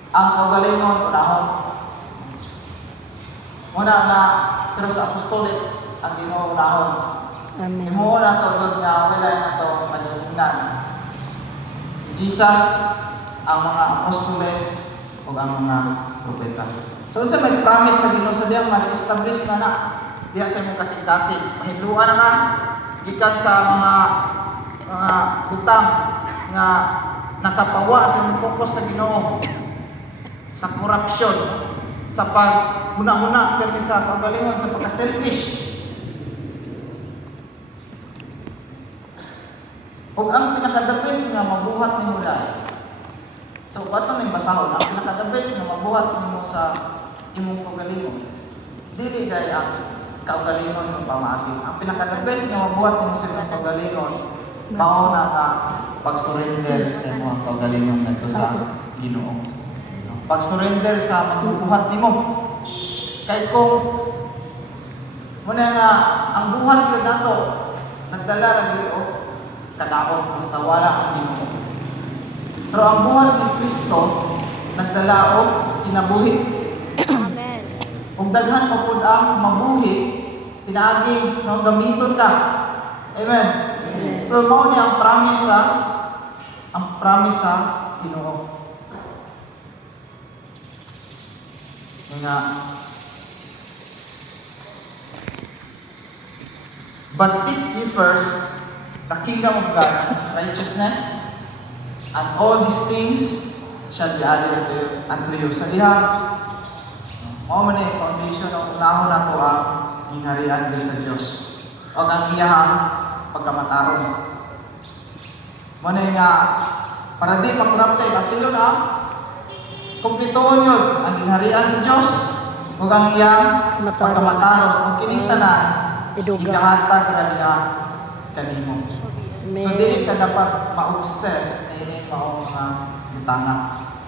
Ang kaugalingon unahon. Una nga pero sa apostolic ang Ginoo unahon. Amen. Himuon na to gud nga wala na to madunggan. Si Jesus, ang mga apostoles o ang mga propeta. So unsa may promise sa Ginoo sa diyang ma-establish na diha sa imong kasing-kasing. Mahidluan na nga gikan sa mga butang nga nakapawa sa imong focus sa Ginoo, sa korupsyon, sa paghuna-huna permi sa kagalingon, sa pagka-selfish. Ug ang pinaka-the-best nga mabuhat nimo dai. So bato may basahon, ang pinaka-the-best nga mabuhat nimo sa imong kagalingon. Dili dai ang kaugalingon ng pamaagi. Ang pinaka-the-best nga mabuhat nimo sa imong kagalingon, mao na nga pag-surrender sa imong kagalingon ngadto sa Ginoo. Pag-surrender sa magbubuhat nimo. Kay kung muna nga ang buhat ko nato nagdala ra gyud kadaot basta wala ang Ginoo. Pero ang buhat ni Kristo nagdala og kinabuhi. Amen. Kung daghan pa pud ang mabuhi, pinaagi no gamiton ka. Amen. So mao ni ang promise sa Ginoo. Nga but seek ye first the kingdom of God and His righteousness, and all these things shall be added unto you. Sa diha, mao man ang foundation ng unahon nato ang hinarian din sa Dios. O ang iyahang pagkamataron. Mo na nga para di makrapte atilo na kumplitoon yun ang hinarian sa Dios ug ang iyang pagkamataron. Kung kining tanan Iduga. ikahatag na niya kanimo. Amen. So dili ka dapat ma-obsess na ini mao mga butanga.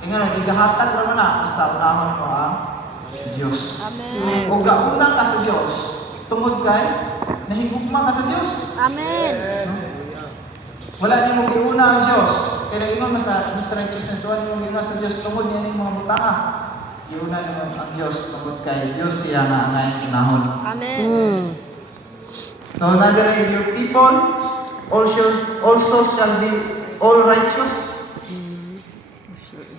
Kaya nga igahatag naman na basta unahon mo ang Dios. Amen. O gauna ka sa Dios, tungod kay nahigugma ka sa Dios. Amen. Wala ni mo giuna ang Dios. Kaya ingon sa His righteousness, wala ni mo giuna sa Dios tungod niya ni mga butanga. Iuna naman ang Dios tungod kay Dios siya nga ang unahon. Amen. So, nagare your people also shall be all righteous.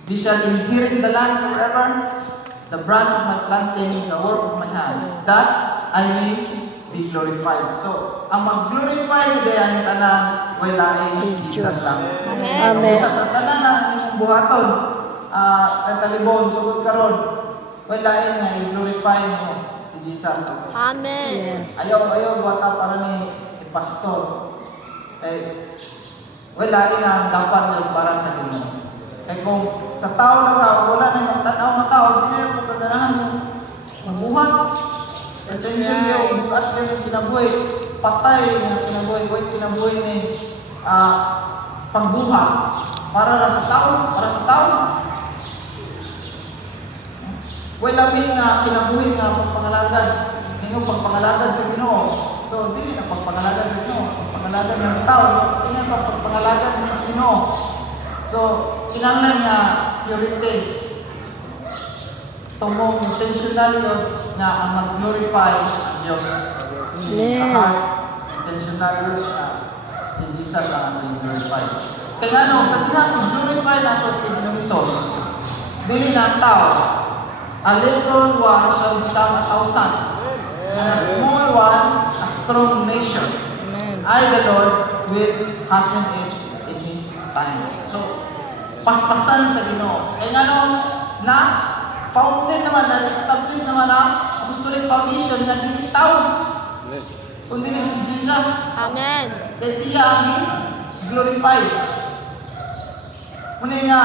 They shall inherit the land forever, the branch of my planting, the work of my hands, that I may be glorified. So, ang mag-glorify day ang tanan, wala ay si Jesus lang. Amen. Sa tanan na ang buhaton, katalibon, sugod karon, wala ay nga i-glorify mo si Jesus. Amen. Yes. Ayaw wata para ni pastor. Wala ina dapat yun para sa Ginoo. Kung sa tao lang ka, wala na yung tanaw na tao, hindi na yung pagkaganahan mo. Mabuhat. Attention niyo, buhat ka yung kinabuhay. Patay na kinabuhay. Huwag kinabuhay ni pagbuhat. Para sa tao. Para sa tao. Wala may nga kinabuhay nga pagpangalagad. Hindi mo pagpangalagad sa Ginoo. So, hindi na pagpangalagad sa Ginoo. Pagpangalagad ng tao. Hindi na pagpangalagad ng sa Ginoo. So, kinanglan nga purity. Tumong intentional yun na ang mag-glorify ang Diyos. Amen. Sa heart, intentional yun na si Jesus ang mag-glorify. Kaya ano, sa diha mag-glorify nato si Ginoo, dili na ang tao. A little one shall become 1,000, and a small one a strong nation. I, the Lord, will hasten it in His time. So, paspasan sa Ginoo. Kaya nga na founded naman, na established naman ang apostolic foundation nga dili tao. Kundi si Jesus. Amen. Kaya siya ang glorified. Muna nga,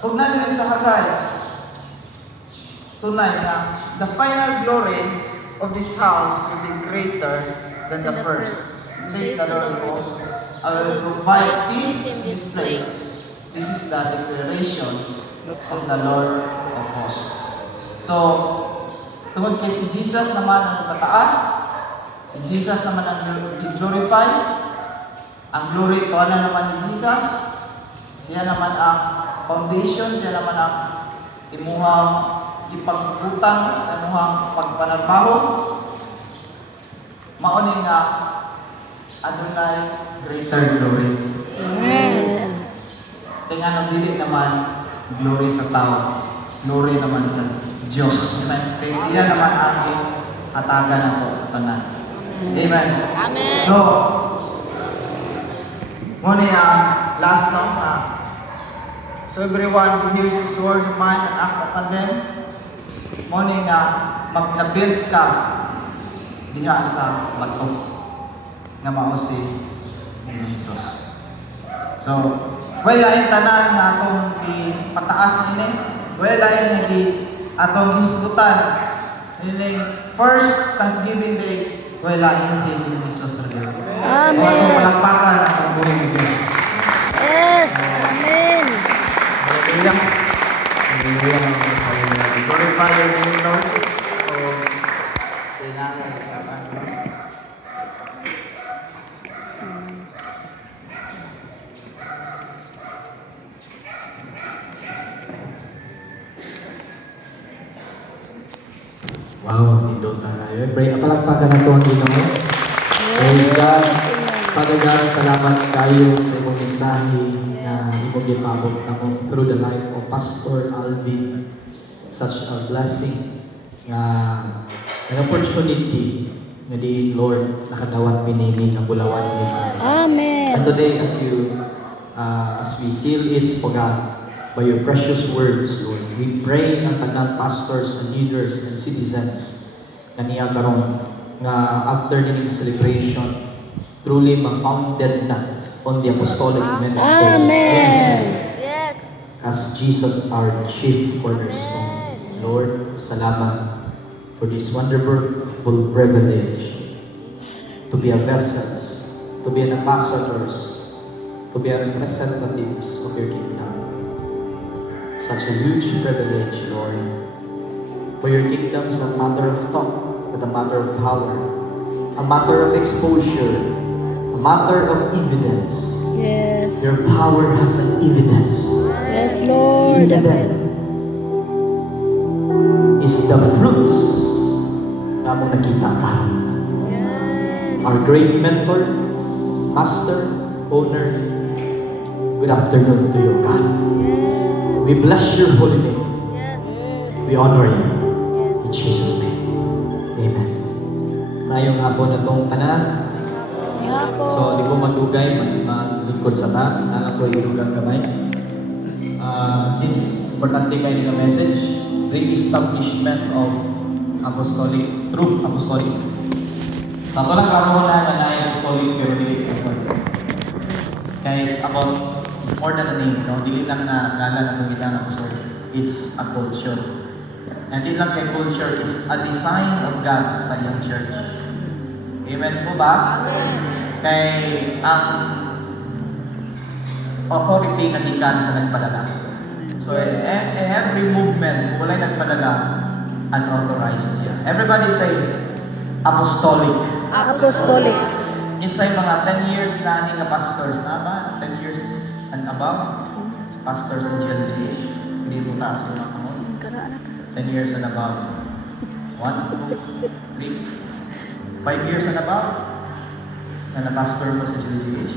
huwag na din sa Hagay, tunay na the final glory of this house will be greater than the first. Says the Lord of hosts, I will provide peace in this place. This is the declaration of the Lord of hosts. So, tungod kay si Jesus naman ang kataas, si Jesus naman ang glorify, ang glory to na naman ni Jesus, siya naman ang foundation, siya naman ang imuhang ipagbutan sa imuhang pagpanarbaho, maunin nga Adonai greater glory. Amen. Kaya nga dili naman glory sa tao, glory naman sa Diyos. Amen. Kaya siya naman ang hatagan nato sa tanan. Amen. Amen. So, muna ang last no, so everyone who hears these words of mine and acts upon them, muna nga magnabuild ka diha sa bato nga mao si Jesus. So, wala yung tanan na atong ipataas na ini, wala yung atong hisgutan. Ini first Thanksgiving Day, wala yung si Jesus rin. Amen. O atong palakpakan ang buhay ni Diyos. Yes. Amen. Hallelujah. Hallelujah. Glorify your name, Lord. O, sa inanay, kapan, Lord. Wow, nindot na kayo. Pray, palakpakan na ito ang Ginoo. Praise God. Father God, salamat kayo sa imong mensahe na imong gipabot namo through the life of Pastor Alvin. Such a blessing nga an opportunity nga di Lord nakadawat pinili ang bulawan niya sa amin. Amen. And today, as we seal it, O God, by your precious words, Lord, we pray ng tagang pastors and leaders and citizens na niya karon nga after nining celebration, truly ma-founded na on the apostolic ministry. Amen. Yes. As Jesus our chief cornerstone. Lord, salamat for this wonderful privilege to be a vessels, to be an ambassadors, to be a representatives of your kingdom. Such a huge privilege, Lord. For your kingdom is a matter of talk, but a matter of power, a matter of exposure, a matter of evidence. Yes. Your power has an evidence. Yes, Lord. Evidence Amen. is the fruits na mo nakita ka. Our great mentor, master, owner, good afternoon to you, God. We bless your holy name. We honor you. In Jesus' name. Amen. Ngayong hapon na itong tanan. So, di ko matugay, maglingkod sa ta. Nalang ko ilugang kamay. Since importante kayo ng message, re-establishment of apostolic, true apostolic. Nato lang karoon na na apostolic pero dili apostolic. Kaya it's more than a name, no? Dili lang na ngalan ang gamitan ng apostolic. It's a culture. And di lang kay culture, it's a design of God sa iyong church. Amen po ba? Kay ang authority na gikan sa nagpadala. So in every movement, kung wala'y nagpadala, unauthorized siya. Everybody say, apostolic. Apostolic. Insay mga 10 years na nga pastors na ba? 10 years and above? Pastors in GLGH. Hindi mo taas yung mga kamon. 10 years and above. 1, 2, 3, 5 years and above na na-pastor mo sa GLGH.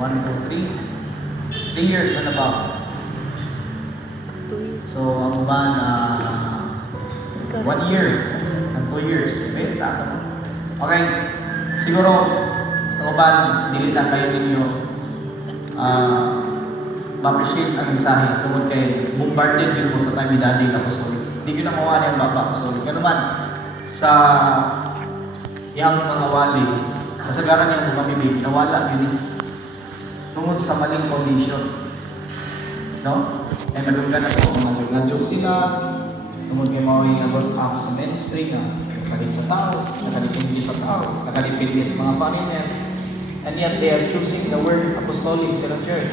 1, 2, 3. 3 years and above. So, ang ba na 1 year and 2 years. Okay, taas mo. Okay, siguro, ang ba, dili na kayo ninyo ma-appreciate ang mensahe tungkol kay bombarded din mo sa time ni Daddy Apostolic. Hindi ko na mawa niya ang Baba Apostolic. Kaya naman, sa iyang mga wali, kasagaran niyang mga bibig, nawala yun tungkol sa maling condition. No? Eh, madunggan na po, mga joke sila, tungkol kay Maui na brought up sa ministry na nagsakit sa tao, nakalipindi sa tao, nakalipindi sa mga foreigner, and yet they are choosing the word apostolic sa church.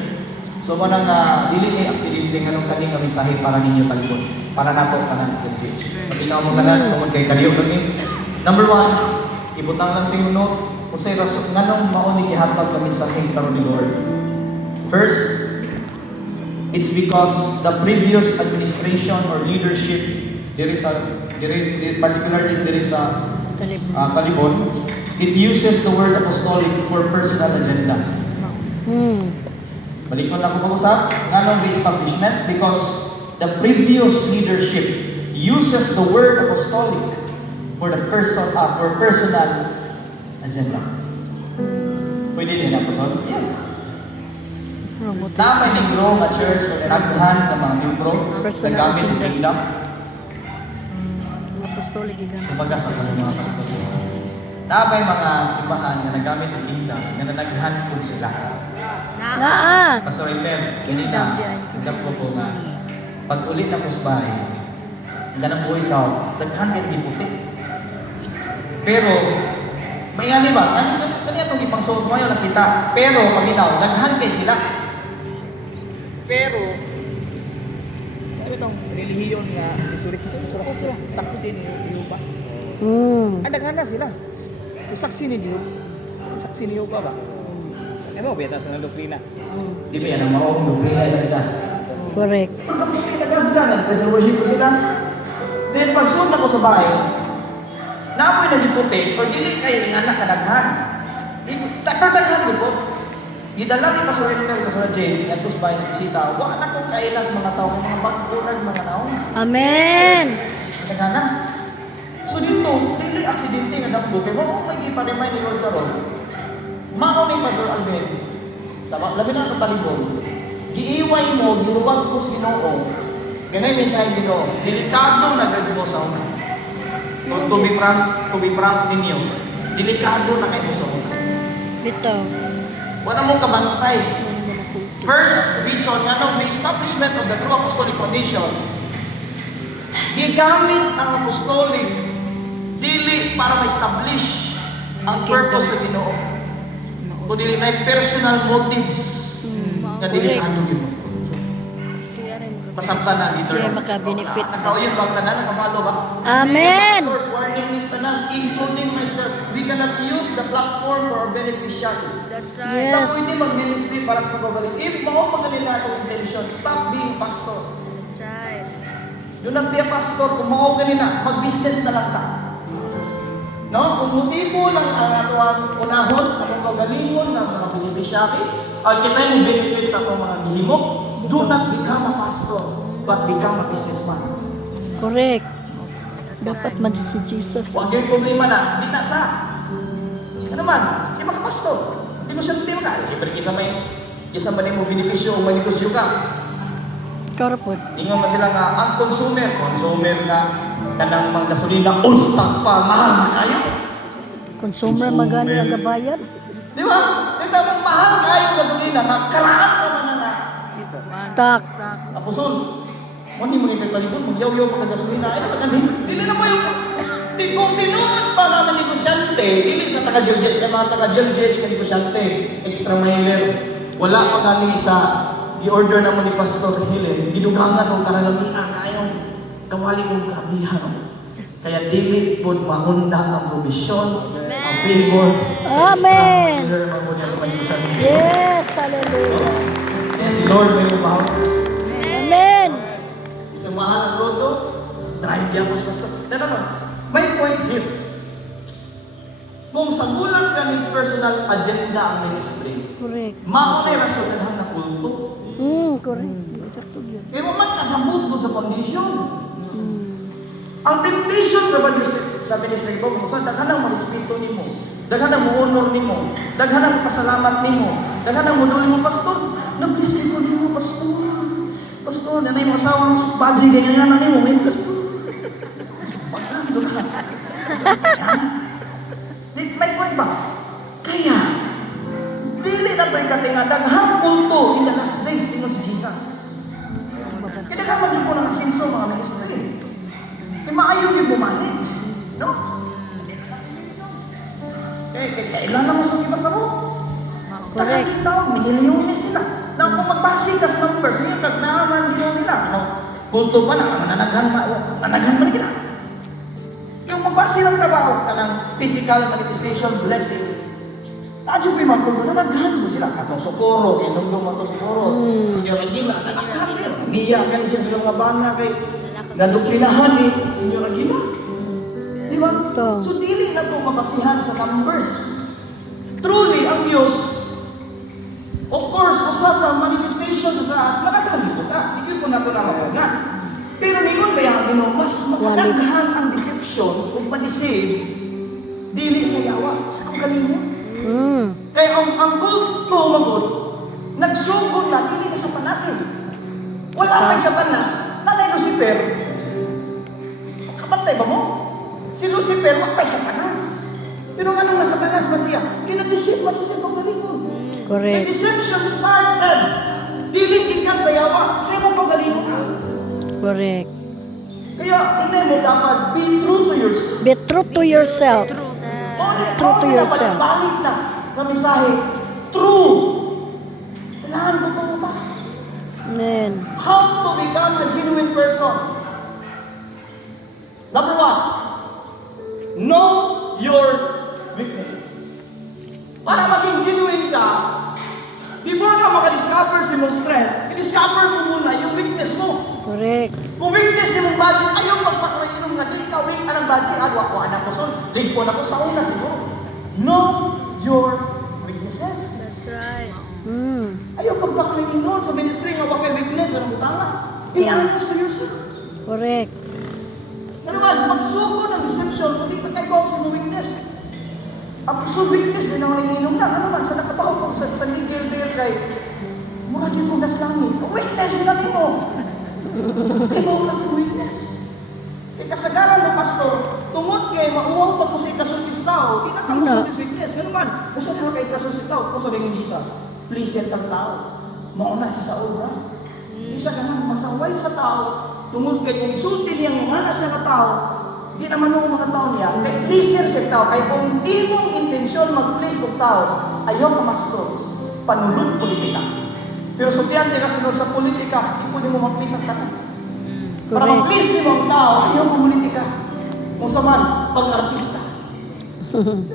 So, mo nang dili kay aksidente nga nung kaning mensahe para ninyo talipon, para nato kanan sa church. Paginaw mo kanan, tungkol kay kaliyo kami. Number 1, ibutang lang sa iyo note, kung sa'yo rason, nganong mauni gihatag na mensahe karon ni Lord. First, it's because the previous administration or leadership, particularly there is a Kalibon, it uses the word apostolic for personal agenda. Balik ko na ako pag-usap, nganong re-establishment? Because the previous leadership uses the word apostolic for the for personal agenda. Pwede din apostolic? Yes. Namay ng grow nga church kung nagdahan ng mga membro na gamit ng kingdom. Apostolic igan. Kumbaga sa mga pastor. Namay mga simbahan na nagamit ng kingdom na nanagdahan po sila. Naa. Pastor Iben, kanina, kingdom ko po nga, pag ulit na po sa bahay, ganang buhay sa daghan kayo di puti. Pero, may ano ba? Kanya itong ipangsuot mo yun nakita. Pero, paminaw, daghan kayo sila. Pero, ano itong relihiyon nga, isulit ko sila, saksi ni Yuba. Ang daghan na sila. Yung saksi ni Yuba, saksi ni Yuba ba? Ano ba, beta sa doktrina? Di ba yan ang maong doktrina na kita? Correct. Pagkaputi na sila, nag-preserve worship ko sila. Then pagsunod ako sa bahay, naapoy na giputi, or dili kayo yung anak kadaghan. Takardaghan ko. Gidala ni Pastor Edmer, Pastor Jay, at sa bahay ng bisita, wa na kong kailas mga tao, mga bagkulag, mga naon. Amen. Kadaghan. So dito, dili aksidente nga dapto, kaya mo may gipa-remind ni Lord karon. Mao ni Pastor Albert, sa labi na ito talibon, giiway mo, giluwas mo sa Ginoo, ganay mensahe Ginoo, delikado na gagawin mo sa una. To be frank ninyo, delikado na kayo sa una. Bitaw. Wala mong kabantay. First reason, ano, may establishment of the true apostolic foundation, gigamit ang apostolic dili para ma-establish ang purpose sa Ginoo. Kung dili may personal motives na delikado yun. Masabta na dito. Siya maka-benefit. Nakauyon ba ang tanan? Nakamalo ba? Amen. Source warning is tanan, including myself. We cannot use the platform for our beneficial. That's right. Yes. Hindi mag-ministry para sa pagbabaling. If mao magaling na akong intention, stop being pastor. That's right. Yung nag-be a pastor, kung mao kanina, mag-business na lang ta. No? Kung motibo lang ang atuang unahon, ang pagalingon ng mga beneficiary, at kita yung benefit sa akong mga gihimo, do not become a pastor, but become a businessman. Correct. Dapat man si Jesus. Huwag yung problema na, di na sa. Ano man, di makapastor. Di ko siya tema ka. Siyempre, kisa ba mo benepisyo o manegosyo ka? Karapod. Ingon man sila nga, ang consumer nga, kanang mga gasolina, all stock pa, mahal na kayo. Consumer magali ang gabayan. Di ba? Kita mo, mahal kayo gasolina, karaan pa man na. Stock. Apuson, mo hindi magiging talibon, magyaw-yaw pa ka gasolina, ay napagandin. Dili na mo yung, kung tinuod pa nga mga negosyante, dili sa taga-Jeljes, kaya mga taga-Jeljes, kaya negosyante, extra miler, wala pa galing sa i-order na mo ni Pastor Helen, gidugangan o karalamian kayong kawali mong kabihan. Kaya dili po mahunda ang provision, ang favor, Amen. extra miler, mga negosyante. Yes. Hallelujah. Yes, Lord, may umahaw. Amen. Isang mahal ang rodo, drive yan mo sa pastor. Then naman, may point here. Kung sagulan ka ng personal agenda ang ministry, Correct. maunay rasonahan na kulto. Correct. Exacto yun. Kaya mo man kasabot mo sa condition. Ang temptation ka ba sa ministry ko, kung saan daghan ang mag-espiritu nimo, daghan ang honor nimo, daghan ang pasalamat nimo, daghan ang muduli mo, pastor, na-bless ko nimo, pastor. Pastor, nanay mo asawang baji, ganyan na nimo, may pastor. May point ba? Kaya, dili na to'y katinga, daghang kulto in the last days, tingnan si Jesus. Kaya daghan man dyan po ng asinso, mga ministry. Kaya maayo yung bumanage. No? Kailan na mo sa iba sa mo? Correct. Takang tawag, milyones sila. Na kung magbasi kas numbers, ngayon kag naman ginawa nila. Ano? Kulto ba na? Nanaghan man nila. Yung magbasi ng trabaho, kanang physical manifestation, blessing. Nadyo ko yung mga kulto, nanaghan mo sila. Katong Socorro, kaya nung lumato Socorro. Senyor Regina, nanaghan mo. Miyak ka siya sa mga bana kay naduklinahan ni Senyor Regina. Di ba? Ito. So, dili na ito mabasihan sa numbers. Truly, ang Diyos, of course, usa sa manifestation sa nakakami ko ta. Hindi ko na ito na. Pero ningon ba yung Ginoo, mas makadaghan ang deception o pa-deceive dili sa yawa. Sa kong kalingon. Kaya ang kulto magod, nagsugod na, dili na sa panasin. Wala kay Satanas, nanay Lucifer. Kapantay ba mo? Si Lucifer, wag kay Satanas. Pero anong nasa Satanas man siya? Kinadeceive man siya sa pagalingon. The Correct. deception started. Dili ikan sa yawa, sa mong pagalingon. Correct. Kaya, hindi mo dapat be true to yourself. Be true to yourself. True to yourself. Balik na mensahe. True. Kailangan ko ito ta. Amen. How to become a genuine person? Number one, know your weaknesses. Para maging genuine ka, before ka makadiscover si mong strength, i-discover mo muna yung weakness mo. Correct. Kung weakness ni mong budget, ayaw magpakaroon ng Lead po na ko sa una siguro. Know your weaknesses. That's right. Ayaw pagtaklinin nun sa ministry nga wakil weakness, anong utanga? Be honest to yourself. Correct. Ano man, magsugod ng deception, hindi ka kayo sa mga weakness. Ang so weakness din ang nanginom na. Ano man, sa nakabaho ko, sa legal there kay, mura din kong naslangin. Weakness yung natin mo. Pero kasi weakness. Kaya kasagaran ng pastor, tungod kay mauwaw pag mo sa ikasuntis tao, di na ka masuntis weakness. Ano man, kung saan mo kay ikasuntis tao, kung saan yung Jesus, pleasant ang tao. Mauna si Saul, ha? Hindi siya ganang masaway sa tao, tungod kay kung isulti niya ng nga siya na tao, di naman yung mga tao niya, kay pleaser siya tao, kay kung di mong intensyon mag-please ng tao, ayaw ka master, panulod politika. Pero subyante ka sunod sa politika, di po mo mag-please ang tao. Para Correct. mag-please mo ang tao, ayaw ka politika. Kung sa man, pag-artista.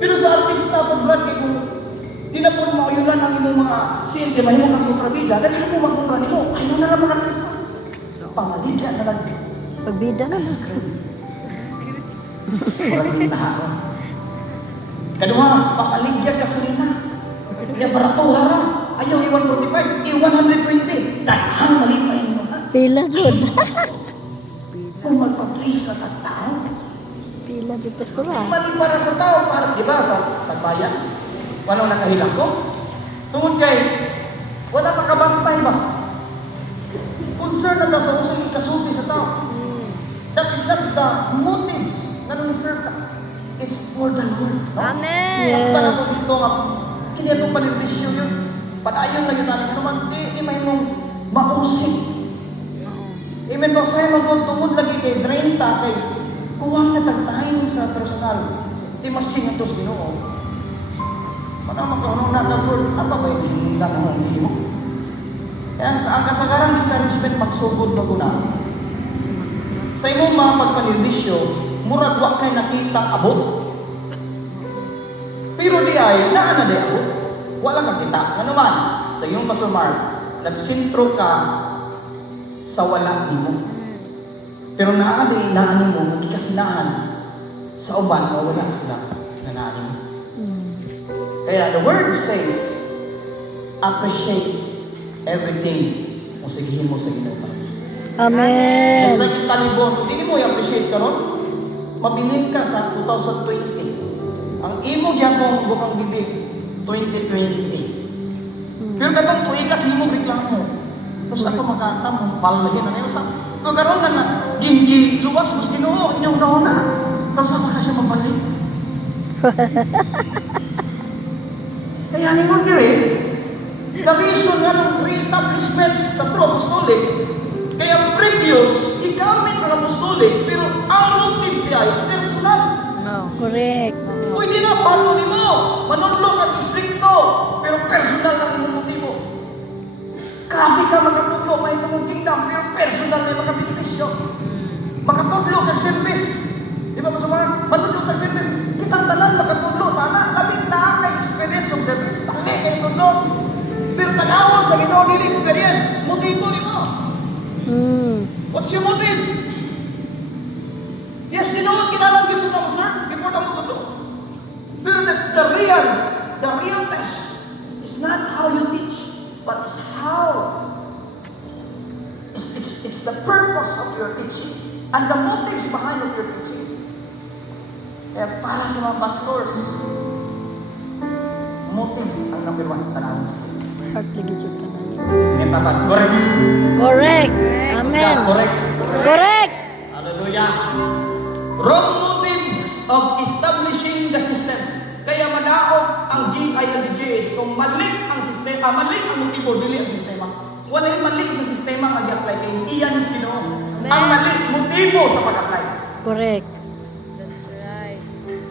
Pero sa artista, pag-brad kay kung di na po mauyunan ang imong mga sin, kay mahimo kang kontrabida, dahil po mag-kontra nimo, ayaw na lang pag-artista. Pangaligyan na lang. Pagbida na. Walang bintahan. Kaduha, pamaligyan ka sulina. Kaya baratuha ra. Ayaw i-145, i-120. Dahang malipain mo na. Pila jud. Kung magpa-please sa tao. Pila jud pastor ah. Mali para sa tao, para, di ba, sa bayan. Walang nakahilang ko. Tungod kay, wala makabantay ba? Concern na ta sa usang ikasulti sa tao. That is not the motives na nung iserve ka. It's for the Lord. No? Amen. Yes. Sakta na ko dito nga, kini itong panibisyo yun. Padayon na yun natin naman, di may mong mausik. Amen ba? Sa'yo magtungod lagi kay 30, kay kuwang na tagtahin sa personal. Di masing ito sa Ginoo. Paano magkaunong natagod? Apa ba yung hinundan ng hindi mo? Kaya ang kasagaran discouragement magsugod na guna. Sa imong mga pagpanirbisyo, murag wa kay nakitang abot. Pero di ay, naa na di abot. Wala kang kita. Ano man, sa iyong Pastor Mark, nagsintro ka sa wala nimo. Pero naa mo, magkikasinahan sa uban na wala sila na naa nimo. Kaya the word says, appreciate everything mo sigihin mo sa Ginoo. Amen. Just like yung talibon, hindi mo i-appreciate ka ron, mabilin ka sa 2020. Ang imo gyapong bukang bibig, 2020. Pero katong tuig kasi mo reklamo. Tapos ako makatam, palahin na sa. Pero karon na gingi luwas mas Ginoo inyong nauna. Tapos sama ka siya mabalik. Kaya ni mo dire, the reason nga ng re-establishment sa true apostolic, kaya previous, igamit ang apostolic, pero ang motives niya ay personal. No. Correct. Pwede na, pato ni mo, manunlok at istrikto, pero personal ang imong motibo. Grabe ka makatudlo, may imong kingdom, pero personal na makapinipisyo. Makatudlo kag service. Di ba masama? Manunlok kag service. Kitang tanan makatudlo, tana, labing na ang experience ng service. Tali kay tudlo. Pero tanawon sa Ginoo nili experience, motibo ni mo. What's your motive? Yes, Ginoo, kinalang gid mo sir, before mo tudlo. Pero the real test is not how you teach, but it's how. It's the purpose of your teaching and the motives behind of your teaching. Kaya para sa mga pastors, motives ang number one, tanawin sa Heart lagi jud ka na. Ngayon tapat, correct. Correct. Basta, Amen. correct. Correct. Hallelujah. Wrong motives of establishing the system. Kaya madaot ang GILDGH kung mali ang sistema, mali ang motibo, dili ang sistema. Wala yung mali sa sistema nga i-apply kay iyan is Ginoo. Ang mali, motibo sa pag-apply. Correct. That's right.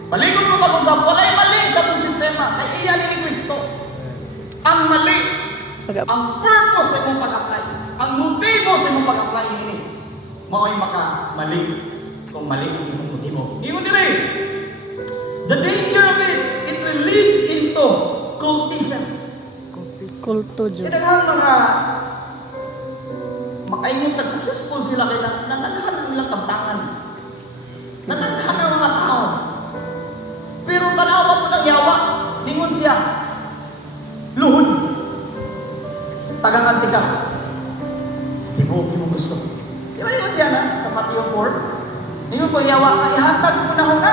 Malikot mo pag-usap, wala yung mali sa itong sistema. Kay iyan ni Kristo. Ang mali, ang purpose sa imong pag-apply, ang motibo sa imong pag-apply ini, mao'y maka-mali kung mali ang imong motibo. Ingon dire, the danger of it will lead into cultism. Kulto jud. Kaya mga makaingon tag successful sila kay nanaghan ang ilang kabtangan. Nanaghan ang mga tao. tanawa po ng yawa. Lingon siya. Luhod. Taganganti ka. Tinuokin mo gusto. Di ba lingon siya na sa Matthew 4? Lingon po yawa ka, ihatag mo na huna.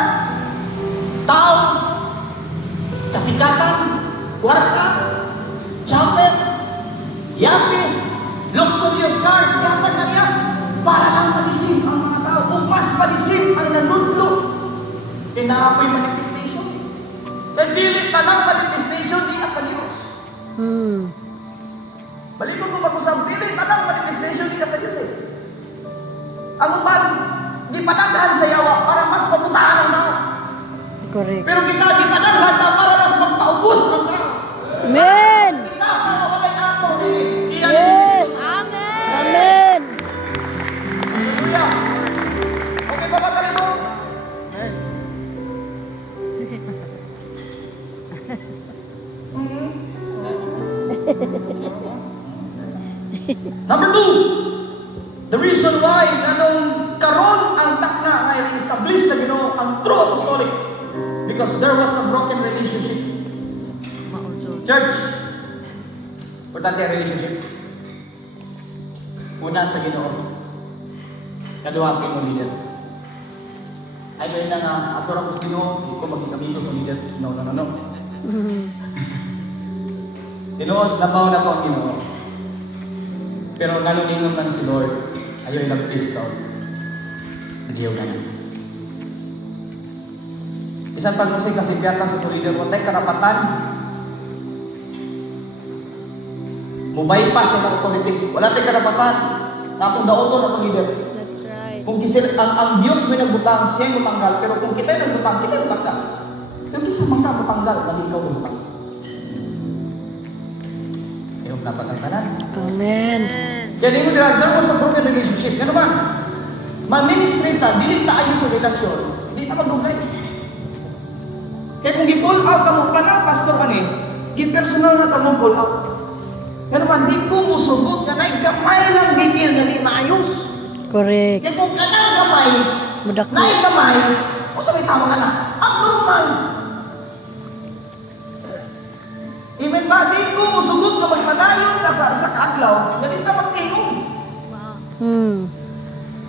Tao, kasikatan, kwarta, chamber, yate, luxurious cars, ihatag na niya para lang malisim ang mga tao. Kung mas malisim ay nanudlo, tinaapoy manifestation. Kaya dili tanang manifestation di sa Diyos. Balikan ko ba kung sa dili tanang manifestation di sa Diyos eh. Ang uban, di panagahan sa yawa para mas maputahan ang tao. Correct. Pero kita di panagahan na para mas magpaubos ng tao. Amen. Kita para walay ato. Yes. Amen. Amen. Hallelujah. Okay ba ba kalino? Number 2, the reason why ganong karon ang takna ay establish na Ginoo ang true apostolic because there was a broken relationship. Church, importante ang relationship. Una sa Ginoo, kaduha sa imong leader. Ay kayo na nga, ato ra ko sa Ginoo, di ko maging sa leader. No. Ginoo, nabaw na ko ang Ginoo. Pero naluningon man si Lord, ayaw ilabis sa ako. Nadiyaw ka na. Isang pag musik kasi biyatan sa leader mo, tayo karapatan. Mubaypas sa authority. Wala tayong karapatan. Natong daoto na pang-leader. That's right. Kung ang Diyos may nagbutang, siya yung matanggal. Pero kung kita yung nagbutang, kita yung matanggal. Pero kisa man ka matanggal, dahil ikaw yung matanggal. Ayaw napatanggalan. Amen. Kaya di mo nila, there was a broken relationship. Ano ba? Ma-ministry ta, dili tayo sa relasyon, di na magdugay. Kaya kung gi-call out ka mo pa ng pastor ka ni, gi-personal na ta mo call out. Ano man, di ko musugot ka na, gamay lang gigil na di maayos. Correct. Kaya kung kanang gamay, Mudak na gamay, o sa may tama ka na, abnormal. Amen ba? Di ko musugot na magpadayon ka sa kadlaw, na di ka magtingog. Wow.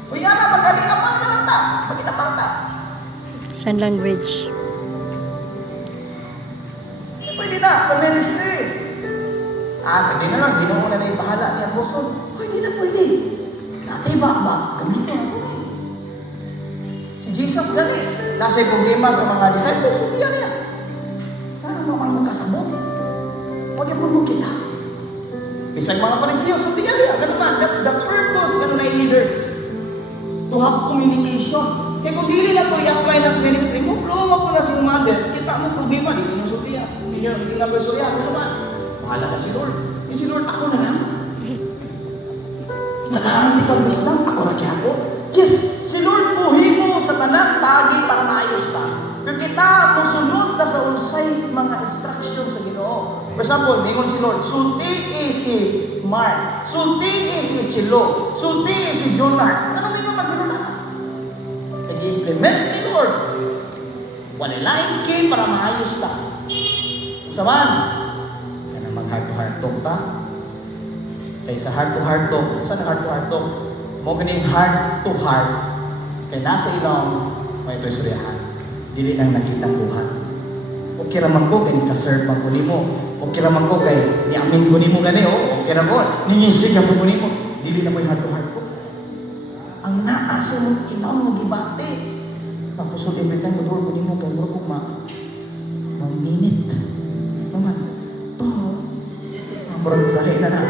Uy, ana, mag-alinamang naman ta. Mag-inamang ta. Sign language. Pwede na, sa ministry. Sabi na lang, Ginoo na na yung bahala ni Apostol. Pwede na, pwede. Natay ba? Gamito na pwede. Si Jesus gani, nasa yung problema sa mga disciples, sutiya niya. Parang naman mo kasabot. Huwag yung mo kita. Isang mga Pariseo, sutiya niya. Ganun man, that's the purpose ng mga leaders. To have communication. Kaya kung dili na ito i-apply na sa ministry mo, flow mo na si mother, kita mo problema, di mo sutiya. Hindi na ba sutiya? Ano naman? Bahala ka si Lord. Yung si Lord, ako na lang. Nakaharap ikaw Islam, ako na kaya ako. Yes, si Lord buhi mo sa tanang tagi para maayos ka. Kung kita musunod na sa unsay mga instruction sa Ginoo. For example, mingon si Lord, sulti si Mark, sulti si Chilo, sulti si Jonah. Ano mingon man si Lord? Nag-implement ni Lord. Wala lain kay para maayos ka. Saman, mag-heart to heart talk ta. Kaysa heart to heart talk, saan heart to heart talk? Mo ganing heart to heart. Kaya nasa ilong, may ito'y suryahan. Dili nang nakitang buhat. Okay raman ko, kaya ni-serve man ko ni mo. Okay raman ko, kaya ni-amin ko ni mo gani, o. Okay raman ko, ningisig ka po ni mo. Dili na mo yung heart to heart ko. Ang naasa mo, kinaw mo gibate. Tapos so every time, maduro ko ni mo, kaya mo ko ma-minute. Naman, murag sahi na na.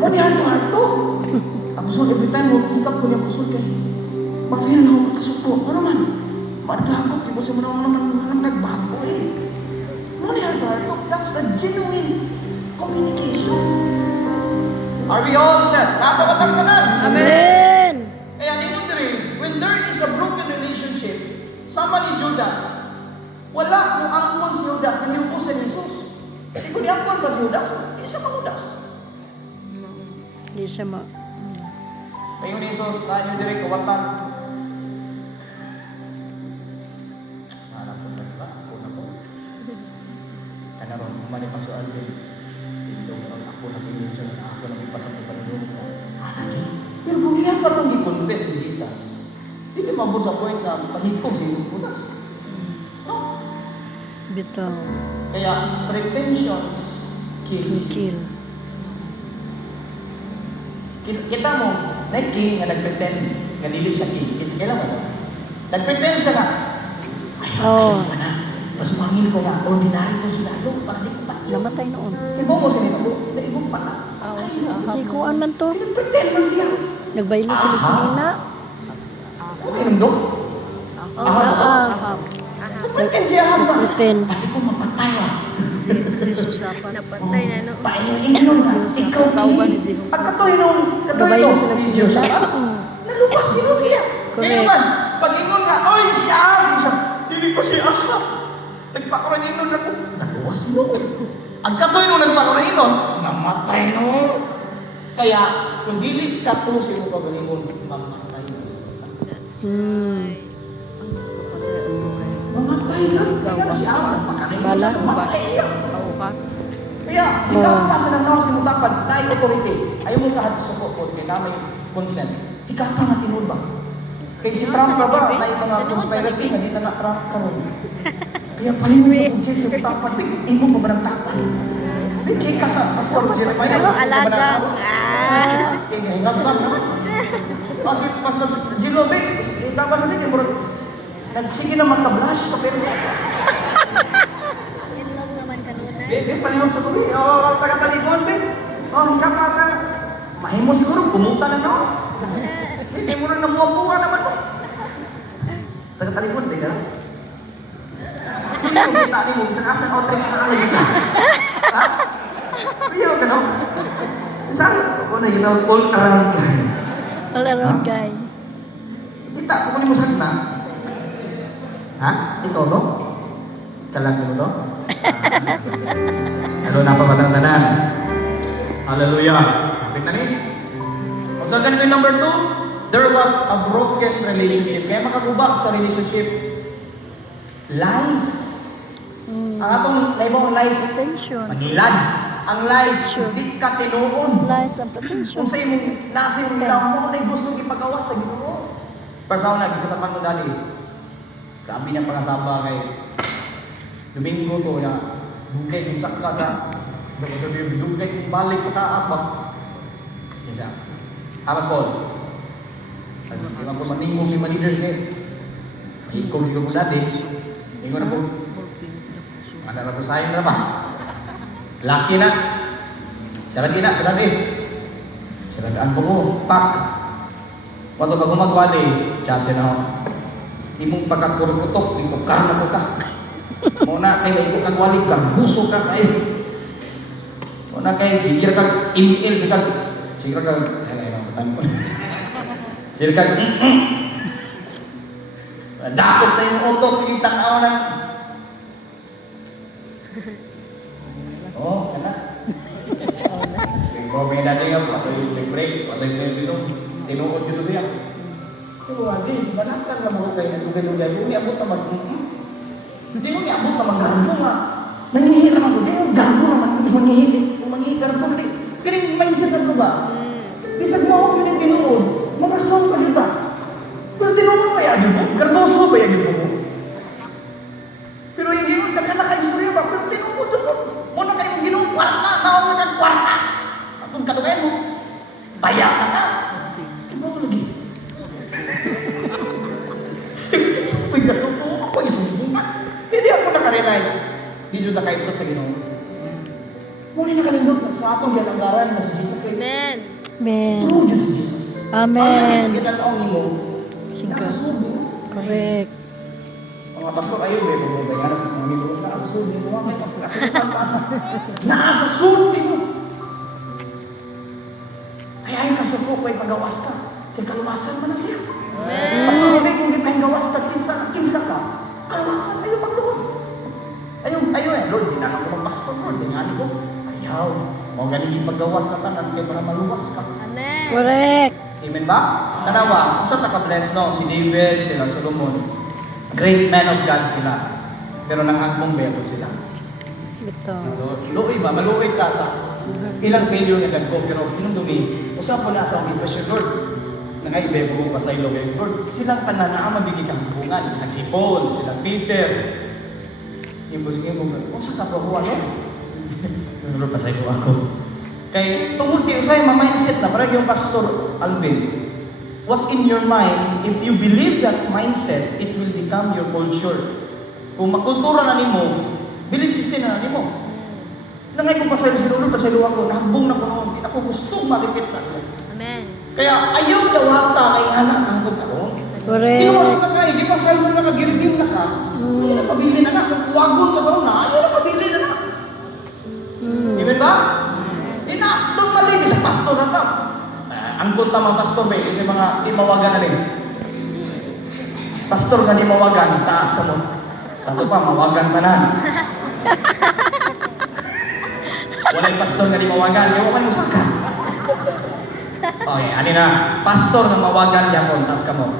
Ano ni harto-harto? Ako so every time mo, hikap ko niya pusod kay mag-feel na ako magkasuko. Ano man? Madagakot, di ko sa mga naman kagbago eh. Ano ni harto-harto? That's the genuine communication. Are we all set? Napakatagtanan! Amen. Kaya dito rin, when there is a broken relationship, sama ni Judas, wala mo angkon si Judas na niyo po sa Jesus. Kasi kung niangkon ba si Judas, hindi siya mag-Judas. Hindi siya Ayun ni Jesus, tayo dire kawatan. mag-confess with Jesus, hindi mabot sa point na mahigpong sa iyong punas. No? Bitaw. Kaya, pretensions kills. Kill. Kita mo, na king nga nag-pretend, nga dili siya king. Kasi kailan mo? Nag-pretend siya nga. Oo. Ayaw na. Pasumangil ko nga, ordinary ko sila. Ano, para di ko pa. Namatay noon. Ibo mo sila ko, naibog pa na. Si kuan man to. Nag-pretend man siya. Nagbaylo sila sa nina. Okay nang do? Ahab. Nag-pretend siya hamba. Pretend. Pati ko mapatay ah. Jesus dapat. Napatay na, no? Paano ingon na, ikaw Kauban ni king. Dino. Pagkatoy nung, katoy Gabaylo nung sila si sa Diyos. nina. Nalupas sino siya. Correct. Kaya naman, pag ingon nga, oy, si Ahab. Isa, hindi ko si Ahab. Nagpakuraninon ako. Naluwas mo. Ang katoy nung nagpakuraninon, namatay no. Kaya, kung dili ka tuloy mo pagalingon, mamatay mo. That's Hmm. right. Mamatay ka. Kaya si Ahab, Bala. mamatay siya. Kaukas. Kaya, ikaw pa sa nanaw si Mutapan, na authority. Ayaw mo kahit suko po, kaya na may consent. Ikaw pa nga tinulba. Kaya si Trump na ba, na yung mga conspiracy, hindi na na-Trump ka ron. Kaya palimon sa kung si Mutapan, imo pa ba ng tapan? Check ka sa Pastor Jeremiah. Alagang. Kaya hingat lang naman. Kasi Pastor Jeremiah, ikaw ba sa niya, nagsige na magka-blush, pero Inlog naman kanuna. Be, palimon sa tuloy. Taga-talibon, be. Hingga pa sa... Mahimo siguro, pumunta na daw. Hindi mo rin namuha-muha naman mo. Taga-talibon, be, gano'n? Sino yung kita ni mo? Isang asan outreach na alay kita. Ha? Ayaw ka, no? Saan? Ako na kita, all around guy. All around guy. Kita, kukunin mo sa na. Ha? Ito, no? Kalagi mo, no? Ano na pa batang tanan? Hallelujah. Kapit na rin. So, ganito yung number 2. There was a broken relationship. Kaya makaguba sa relationship. Lies. Ang atong naibang lies, Pretensions. manilad. Ang lies, di ka tinuon. Lies and Kung pretensions. sa imong nasa imong mo, na gusto ipagawas sa Ginoo. Pasaw na, gikasapan mo dali. Grabe niyang pangasaba kay Domingo to na dugay yung sakka sa dapat sabihin, dugay yung balik sa taas ba? Yan siya. Hamas Paul. Hindi man po maningong yung leaders ngayon. Mahigong siguro po dati. Ingon na po. Ano na po sayang na ba? Laki na. Sarad ina, sarad eh. Saradaan po ko. Pak. Wato pag umagwali, chat siya na ako. Imong pagkakurukutok, ipukar na po ka. Muna kayo, ipukar wali ka, buso ka kayo. Muna kayo, sigir kag in-in, sigir kag, sigir kag, dapat na yung utok, sige, tanaw na. Oh, kana. Kung may dati nga, patoy break, patoy pinong, tinuod dito siya. Pero wali, banakan na mga kayo na tugay-tugay. Kung niabot naman, hindi mo niabot naman garbo nga. Mangihi naman ko, hindi garbo naman, mangihi. Kung mangihi garbo, hindi. Kaya mindset garbo ba? Bisag mo ako yun yung tinuod, maprasong pa dito. Pero tinuod pa yagin mo, garboso pa yagin mo. Pero hindi mo, nagkanaka-istorya ba? Pero tinuod mo. Muna kayo ginuod, kwarta, naon mo ng kwarta. At kung kalugayan mo, taya na ka. Ano lagi? Isupoy ka, supo ako, isupoy ka. Hindi ako nakarealize. Di dito nakaipsot sa Ginoo. Muli nakalindot na sa atong gananggaran na si Jesus. Amen. Amen. True yun si Jesus. Amen. Ang ginalaong mo, Singkas. nasa subo. Correct. Mga pastor ayun, may pagbabayaran sa mga nilo. Nasa subo mo, may pagkasutan pa. Nasa subo mo. Kaya yung kasuko ko ay pagawas ka. Kaya kaluwasan mo na siya. Pastor, hindi kung di pa yung gawas ka, kinsa ka. Kaluwasan, ayaw magloon. Ayaw, Lord, hindi na ako mag-pastor, Lord. Hindi nga ko. Ayaw. Mga ganigin maggawas na tanan, kaya para maluwas ka. Amen. Correct. Amen ba? Tanawa, kung saan naka-bless, no? Si David, sila Solomon. Great men of God sila. Pero nanghagmong beto sila. Bitaw. Luoy ba? Maluoy ka sa ilang failure nga ko, pero inong dumi. Usap po na sa aming passion, Lord. nangaibe ko pa sa ilo kay Lord. Silang tanan na magiging kampungan, isang si Paul, silang Peter. Imos kung sa kapwa ko ano? Lord pa sa ilo ako. Kay tungod kayo sa mindset na parang yung Pastor Alvin. What's in your mind, if you believe that mindset, it will become your culture. Kung makultura na nimo, belief system na nimo. Nangay ko pa sa ilo, pa sa ilo ako, nahagbong na ko noon. Hindi ako gustong malipit na sila. Amen. Kaya ayaw daw hata kay anak ang pagkaroon. Correct. Kinuwas na kayo, di ba sa'yo na nagirgim na ka? Ayaw na pabili na na. Kung wagon ka sa una, ayaw na pabili na na. Amen ba? Ina, doon mali, sa pastor na ta. Ang kunta mga pastor ba, kasi mga imawagan na rin. Pastor nga di mawagan, taas ka mo. Sato pa, mawagan pa na. Wala yung pastor nga di mawagan, yawakan mo saka. Okay, ano na, pastor nga mawagan yapon, taas ka mo.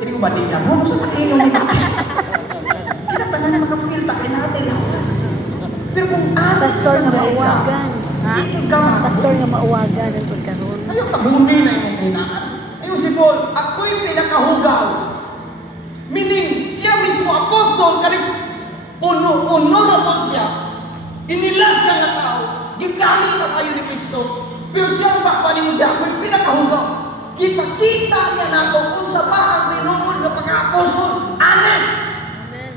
Hindi ko ba di niya, mo sa patingin ng natin. Hindi na tanan makapagil, takin natin. Pero kung Pastor nga mauwagan. Ha? Ikig ka. Pastor nga mauwagan ang pagkaroon. Ayaw tabunin na yung kainaan. Ayaw si Paul, ako'y pinakahugaw. Meaning, siya mismo apostol, honorable siya. Inilas siya nga tao. Gigamit na kayo ni Kristo. Pero siya papanin mo siya, ako'y pinakahugaw. Kita niya na ako kung sa bahang minuon na pagka-apostol. Honest! Amen.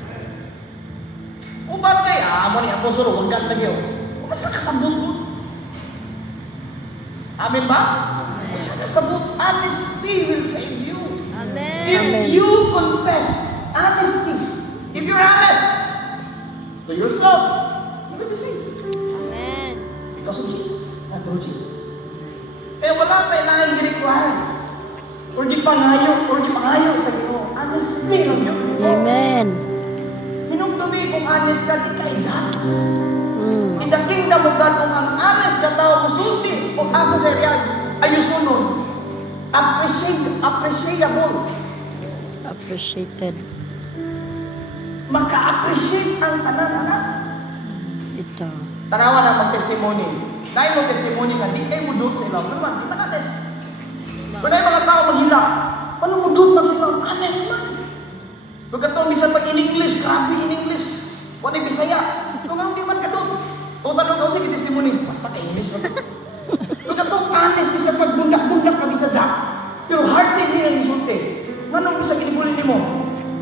O ba't kaya, amo ni apostol, huwag ka lagi o. Masa kasabot mo? Amen ba? Masa kasabot, honesty will save you. Amen. If you confess honesty, if you're honest to yourself, you will be saved. Amen. Because of Jesus, not through Jesus. Eh wala tayo nang i-require. Or di pangayo sa Ginoo. Honesty lang yun. Amen. Minumdumi kung honest ka, di ka dyan. In the kingdom of God, kung ang honest na tao mo sulti o asa sa riyan, ay sunod. Appreciable. Appreciated. Maka-appreciate ang anak-anak. Ito. Tanawa na mag-testimony. Dahil mo testimony nga, di kayo mudot sa ilaw. Pero man, di man honest. Kung na mga tao maghila, paano mudot man sa ilaw? Honest man. Kung katong bisan pag in English, grabe in English. Kung ano Bisaya, kung anong di man katong. Kung tanong ko, sige testimony, basta ka English man. Kung katong honest, bisan pag bundak-bundak ka bisan Jack. Pero hearted niya ang isulti. Anong bisa kinibulin mo?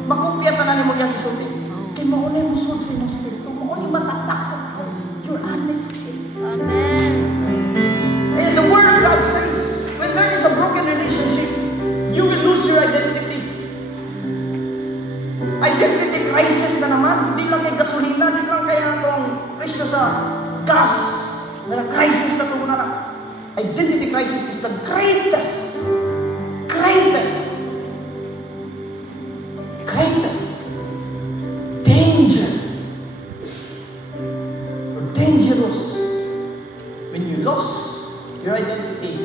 Makupya tanan mo yung isulti. Kaya maunay mo sud sa imong spirito. Maunay matatak sa tao. Your honesty. Amen. And the word of God says, when there is a broken relationship, you will lose your identity. Identity crisis na naman. Hindi lang kay gasolina, hindi lang kaya itong presyo sa gas. Na crisis na ito na. Identity crisis is the greatest danger or dangerous. When you lost your identity,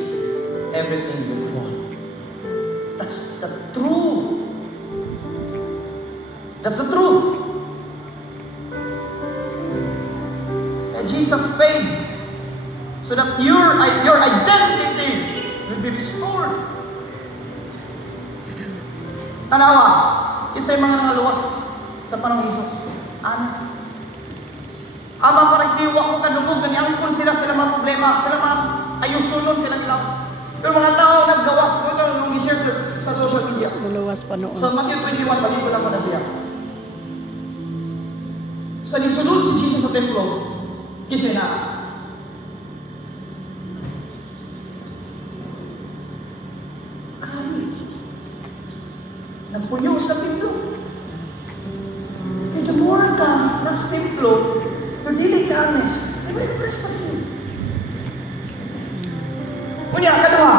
everything will fall. That's the truth. That's the truth. And Jesus paid so that your identity will be restored. Tanawa, kisay mga nangaluwas sa panahon ni Jesus. Honest. Ama parisiwa ko kadungog kaniangkon sila mga problema, sila mga ayusunon sila ilaw. Pero mga tao nas gawas mo ito nung i-share sa social media. Luluwas pa noon. Sa Matthew 21, balik ko lang na siya. Sa nisunod si Jesus sa templo, kisay na. Nagpunyo sa templo. Kaya the more ka nasa templo, pero dili ka honest, di ba yung responsible? Kunya, kadua,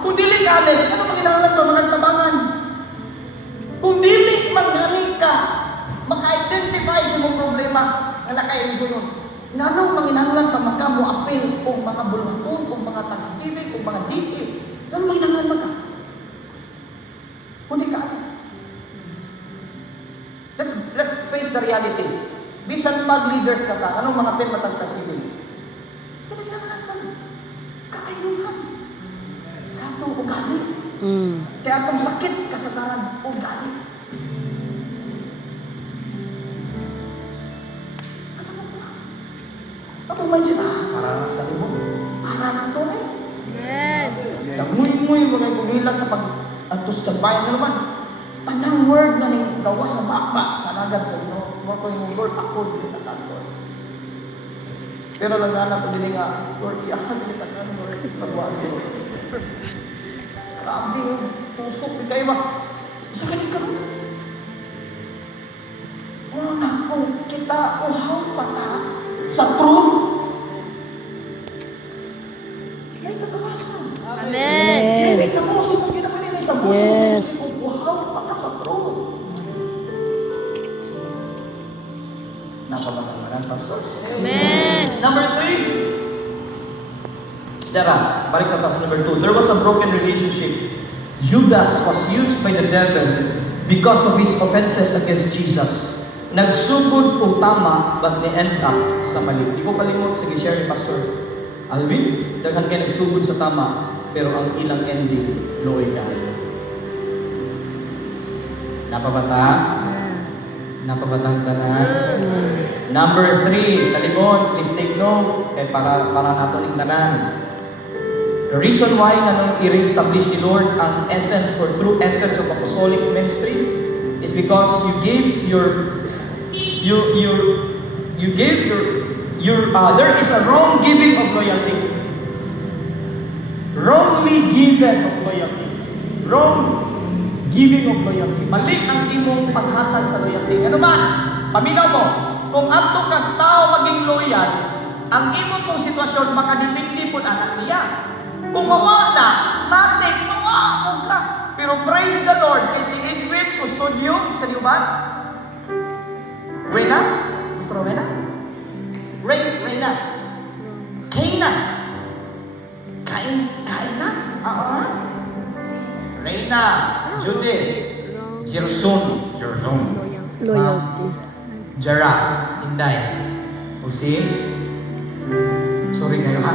kung dili ka honest, ano manginahanglan ba magagtabangan? Kung dili magani ka, maka-identify sa mong problema na nakaisunod. Nga nung manginahanglan pa magkamo apel o mga bulmaton, o mga taxi-TV, o mga DT, ano manginahanglan magka? Kung di ka honest. Let's face the reality. Bisan mag-leaders ka ta, anong mga ten matagtas ibig? Kailangan natin kaayuhan sa itong ugali. Kaya atong sakit kasagaran o galit. Kasama ko lang. Atong mindset, para mas tabi mo. Para na ito eh. Amen. Namuy-muy mo kayo kumilag sa pag-atos sa bayan nga naman. Tanang word na ning gawa sa bakba sa anagad sa Ginoo. Mo ko yung Lord ako dili na tanto. Pero lang na ko dili nga Lord iya ka dili tanang Lord magwa sa Lord. Grabe yung pusok ni kayo ba? Isa ka ka. Una kung kita uhaw pata sa truth. May kagawasan. Amen. May kamuso kung ginawa may kamuso. Yes. Uhaw pata sa truth. Napabagamaran, Pastor. Amen. Number 3. Tara, balik sa taas. Number 2. There was a broken relationship. Judas was used by the devil because of his offenses against Jesus. Nagsugod o tama, but ni-end up sa mali. Di ko kalimot sa share ni Pastor Alvin. Daghan kayo nagsugod sa tama, pero ang ilang ending, loy kayo. Napabata? Napabatang tanan. Number 3, kalimot, please take note, kay para nato ning tanan. The reason why nga i-re-establish ni Lord ang essence or true essence of apostolic ministry is because there is a wrong giving of loyalty. Wrongly given of loyalty. Wrong giving of loyalty. Mali ang imong paghatag sa loyalty. Ano man? Paminaw mo, kung adto ka sa tao maging loyal, ang imong mong sitwasyon makadepende pud anak niya. Kung mawa na, matik, mawa ka. Pero praise the Lord, kay si Edwin Custodio, sa Liuban. Reyna? Gusto Reyna? Reyna. Kaina. Kaina? Reyna. Judy. Jerson. Loyalty. Jara. Inday. Usi. Sorry kayo ha?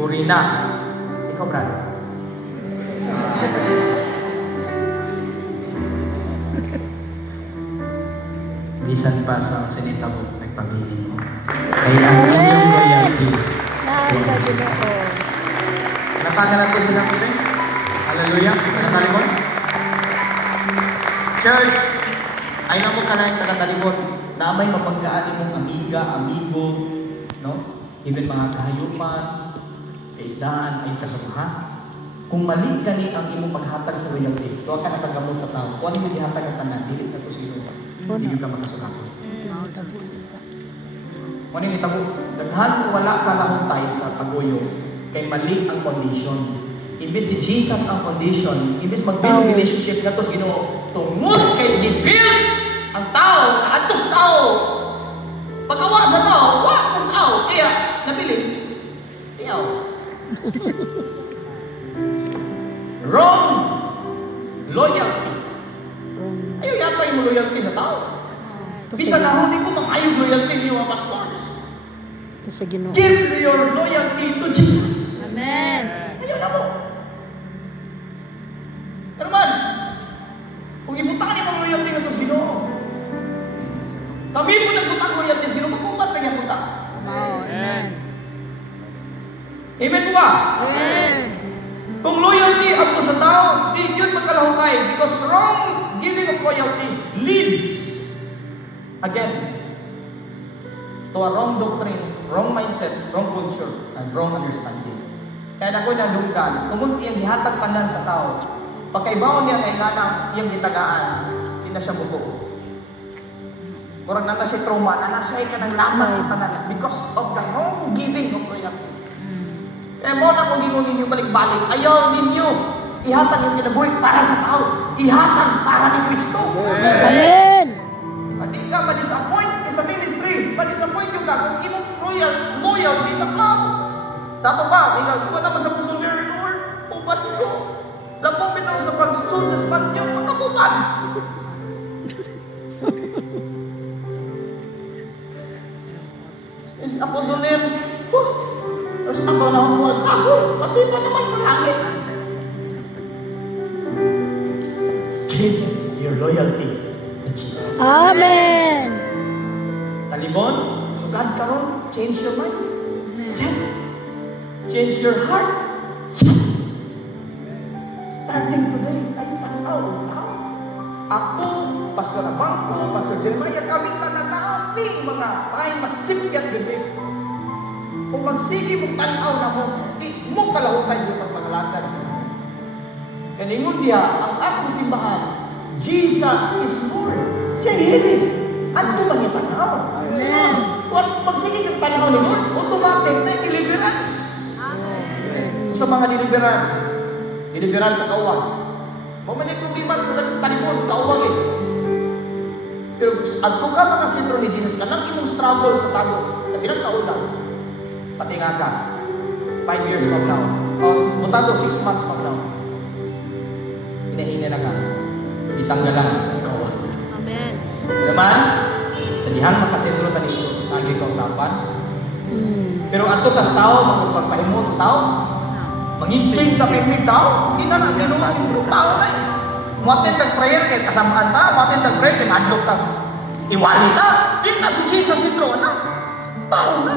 Corina. Ikaw, Brad. Bisan pa sa sinitabok nagpabilin mo. Kaya ang inyong loyalty. Nasa Ginoo. Nakangalan ko sila ko rin. Hallelujah. Nakalimon. Church, ay na mo ka na yung taga-talimon na may mapagkaan mong amiga, amigo, no? Even mga kahayupan, kaisdaan, ay kasamahan. Kung mali gani ang imong paghatag sa loyalty, tuwa ka nakagamot sa tao, kung ano yung ihatag ang tanan, dili na to sino ka. Hindi ka makasulako. Kung ano yung itabo, daghan kung wala ka lahuntay sa paguyo, kay mali ang condition. Imbes si Jesus ang condition, imbes mag-build relationship na to sa Ginoo, tungod kay gi-build ang tao, atos tao. Pag-awa sa tao, wa ang tao, kaya nabilin. Iyaw. Wrong loyalty. Ayaw yata yung loyalty sa tao. Bisa na hindi ko makayong loyalty niyo mga pastors. Ito sa Ginoo. Give your loyalty to Jesus. Amen. Ayaw na mo. Pero man, kung ibutaan niyo ang loyalty nga to sa Ginoo, kami po nagbutang loyalty sa Ginoo, magkupat pa niya punta. Amen. Amen po ba? Amen. Kung loyalty at to sa tao, di yun magkalahutay because wrong giving of loyalty leads again to a wrong doctrine, wrong mindset, wrong culture, and wrong understanding. Kaya na ko nandunggan, kung iyang gihatag kanan sa tao, pagkaibaon niya kay ganang iyang gitagaan, hindi na siya buto. Kurang na siya trauma, na nasay ka ng lamat sa tanan because of the wrong giving of loyalty. Kaya mo na kung gingon ninyo balik-balik, ayaw ninyo ihatag yung kinabuhi para sa tao, ihatag para ni Kristo. Amen. Hindi ka ma-disappoint sa ministry, ma-disappoint yung ka kung imong loyalty sa tao. Sa ato ba, ikaw naman sa pusulir, Lord, uban ko. Lapupin ako sa pagsusod, sa panyo, makabuban. Is apostolir, tapos ako na ang sahod, pati pa naman sa langit. Develop your loyalty to Jesus. Amen. Talibon, sugad karon, change your mind. Set. Change your heart. Set. Starting today, ay tanaw, tao. Ako, Pastor Abangco, Pastor Jeremiah, kami tananaping mga ay masipyat gini. Kung magsige mong tanaw na mo, di mo kalahutay sa pagpangalakan sa mga. Kaningon diya, ang atong simbahan, Jesus is Lord. Siya hiling. Ano man yung tanaw? Amen. Magsige kang tanaw ni Lord, automatic na deliverance. Sa mga deliverance sa kawang. Mamani problema sa talibon, kawang eh. Pero at kung ka mga sentro ni Jesus, kanang imong struggle sa tago, na bilang kaulang, pati nga ka, 5 years from now, o mutado 6 months from now, hinahina na ka, itanggalan ang kawang. Amen. Naman, sa dihang makasentro ta ni Jesus, lagi ka usapan. Pero ato tas tao, magpagpahimo ng tao, mangiging tapimig tao, hindi na nagano sentro tao na eh. Muatin tag prayer kay kasamaan ta, muatin tag prayer kay madlok tag iwali ta. Di na si Jesus sentro na. Tao na.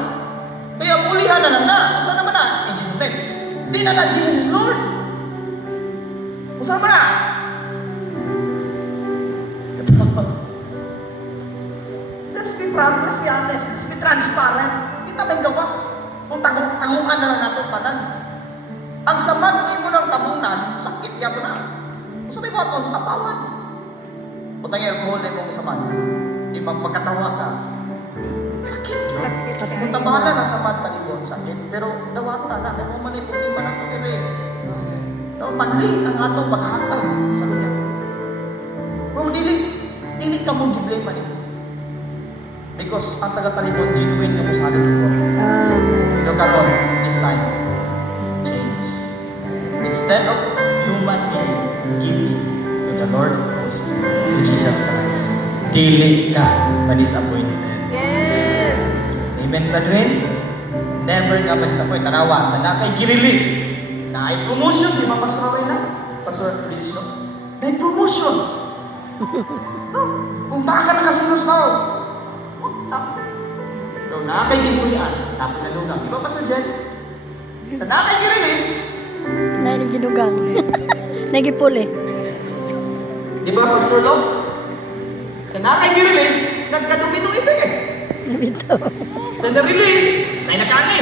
Kaya pulihan na lang na. Usa naman na? In Jesus name. Di na Jesus is Lord. Usa naman na? Let's be frank, let's be honest, let's be transparent. Kita may gawas. Kung tagungan na lang natin tanan. Ang samad mo ng tabunan, sakit niya mo na. Kung sabi mo ito, tapawan. Kung tayo alcohol na yung samad, di magpagkatawa ka, sakit. Kung tabahala na samad na libon, sakit. Pero dawata na, may mga manipon di man ako nire. Manli ang atong paghatag sa kanya. Pero dili ka mong giblame man ito. Because ang taga-talibon, genuine na mo sa atin ito. Pero karon, this time, change. Instead of human being, give it to the Lord of hosts, to Jesus Christ. Dili ka ma-disappointed. Yes. Amen ba din? Never ka ma-disappoint. Tanawa, sa nakay gi-release, na ay promotion, di ba Pastor Away na? Pastor Rich, no? Na ay promotion. No? Kung baka nakasunod na ako, pero nakay gibulian, tapos nalugang. Di ba Pastor Jen? Sa nakay gi-release, Nagidugang. Nagipuli. di ba Pastor Love? Sa nakay gi-release, nagkadomino ibig eh. Nabito. Sa na-release, ay nakani.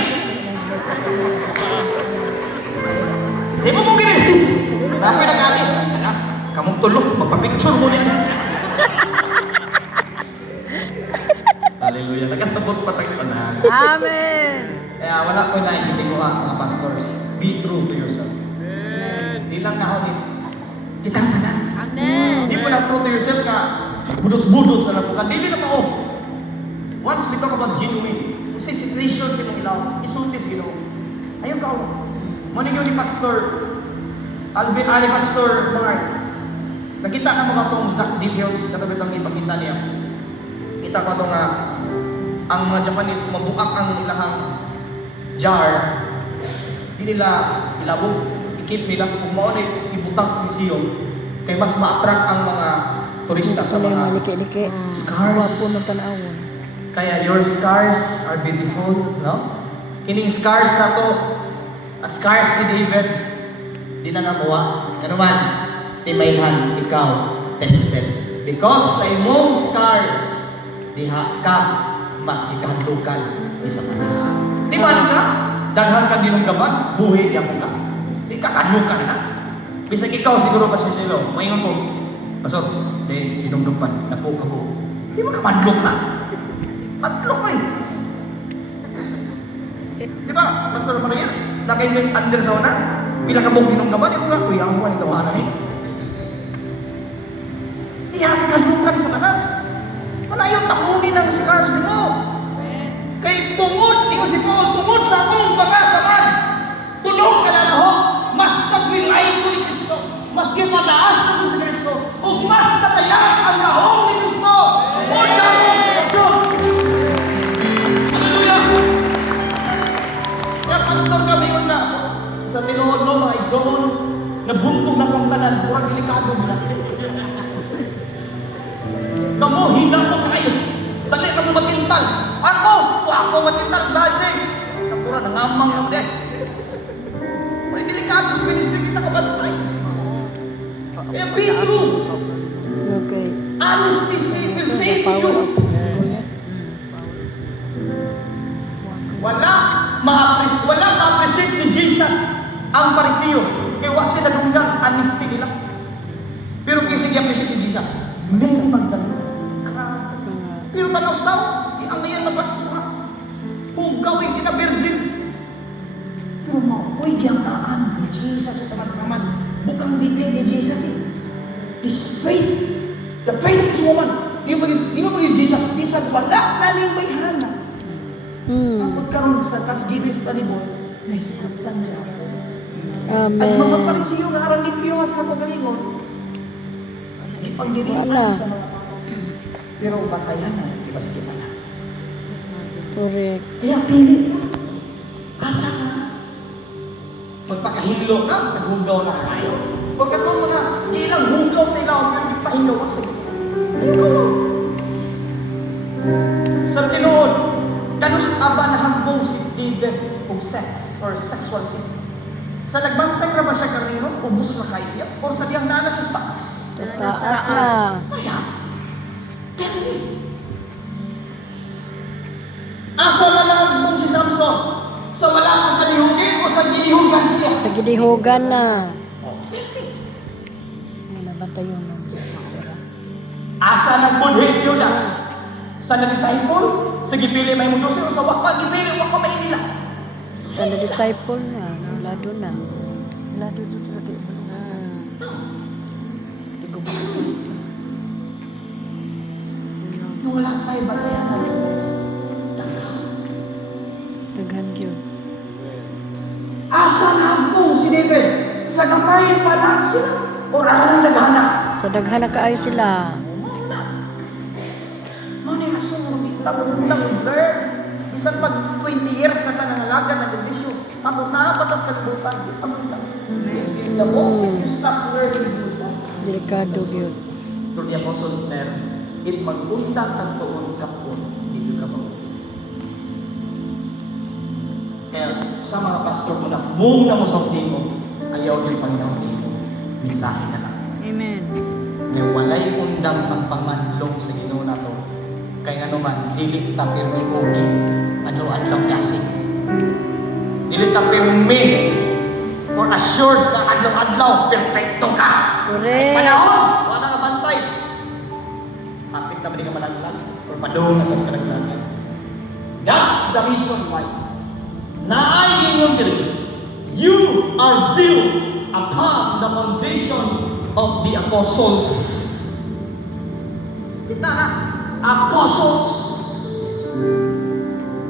Sa mo mong gi-release, nakoy nakani. Ano? Kamong tulog, magpa-picture mo niya. Hallelujah. Nagkasabot pa tayo na. Amen. Kaya wala ko na hindi ko mga pastors. Be true to yourself. Di lang na ako kitang tanan. Amen. Hindi mo na true to yourself ka budots-budots na lang. Dili na mo. Once we talk about genuine, kung sa situations sa ilaw, isultis gino. Ayaw ka ako. Maningyo ni Pastor Alvin, ni Pastor Mark. Nakita na mo ka itong Zach Divios, katabi itong ipakita niya. Kita ko ito nga, ang mga Japanese, kung mabuak ang ilahang jar, hindi nila ilabog, ikip nila, kung maunay, ibutang sa museum, kaya mas ma-attract ang mga turista sa mga Liki-liki. scars. Wapo ng tanawon. Kaya your scars are beautiful, no? Kining scars na to, scars ni David, di na namuha. Ano man, timayhan, ikaw, tested. Because sa imong scars, diha ka, mas ikahadlukan ni sa panis. Di ba ka? Daghan ka dinong gaban, buhi niya mo ka. Di ka kadlukan na. Bisag ikaw siguro pa siya silo. Mayon mo, Pastor, di dinong gaban, napo ka po. Di ba ka madlok na? Madlok eh. Di ba, Pastor Maria? Nakaimig under sa una? Pila ka mong dinong gaban, di mo ka, kuya mo ang tawanan eh. Iya ka kadlukan sa tanas. Wala yung tapunin ng scars mo. Kay tungod, di ko si Paul, tungod sa akong mga saman. Tunog ka na ho, mas nag-rely ko ni Kristo. Mas kimataas ko sa Kristo. O mas natayak ang kahong ni Kristo. O sa akong sitwasyon. Hallelujah! Kaya pastor kami yun na, sa tinuod mo, mga igsoon, Nabuntog na kong tanan, murag delikado mo na. Kamu, hina mo kayo. Dali na mo matintal. Ako matintal, dajay. Kapura, nangamang lang din. May delikado sa ministry kita kabantay. Kaya be true. Okay. Honesty will The save power you. of peacefulness. Wala ma-appreciate ni Jesus ang Parisiyo. Kaya wala sila dunggang honesty nila. Pero kasi i-appreciate ni Jesus. Mary Magdalene. Pero tanaw sa tao, ang ngayon na pastora. Hugaw, hindi na virgin. Pero mauwi giyangaan ni Jesus sa teman-teman. Bukang bibig ni Jesus is faith. The faith of this woman. Di ba Jesus? Di sa wala namin bayhan na. Ang pagkaroon sa Thanksgiving sa palibot, naisikutan niya. At mga Amen. Parisiyo nga arang lipiyo sa pagalingon, ipaglilihan Wala. sa mga tao. Pero batayan na, di ba sa kita na? Correct. Kaya pili ka. Asa ka. Magpakahilo ka sa hugaw na kayo. Pagkatong mga ilang hugaw sa ilaw, pero ipahingaw ka sa iyo. Ayaw. Sa tinuod, kanus aba na hangpong si David og sex or sexual sin. Sa nagbantay na ba siya karino, ubus na kayo siya, o sa diyang nana sa spots. Tapos taas na. Kaya, tell me. Asa na lang hangpong si Samson? Sa wala pa sa lihugin o sa gilihugan siya? Sa gidihogan na. Ay, nabatay yun ng Diyos. Asa nagbudhi si Judas? Sa na-disciple? Sa gipili may mundo siya o sa wak pa gipili, wak pa may nila? Sa na-disciple na. Lado na. Lado dito sa di. Nung wala tayo batayan na sa Diyos. Daghan yun. Asa na hangpong si David? Sa gamay pa lang sila? O rarang naghana? Sa daghan na kaay sila. Ano yung rason ng itabong lang learn? Bisan pag 20 years na ta nangalaga na kondisyo, matuna batas kalibutan, itabong lang. The moment you stop learning, Delikado yun. to the apostle Peter, it magundang kang tuon kapon, dito ka mabuti. Kaya sa mga pastor mo na, buong na mo sa mo, ayaw yung Panginoon dito. Mensahe na lang. Amen. Kaya walay undang pagpamanlong sa Ginoo na to. Kaya nga naman, dili ta pirmi kogi, adlaw-adlaw dasig. Dili ta pirmi or assured na adlaw-adlaw perfecto ka. Correct. Panahon, wala ka bantay. Hapit na ba di ka malaglag or padung atas ka naglagan. That's the reason why naay ingon diri, you are built upon the foundation of the apostles. Kita na, apostles.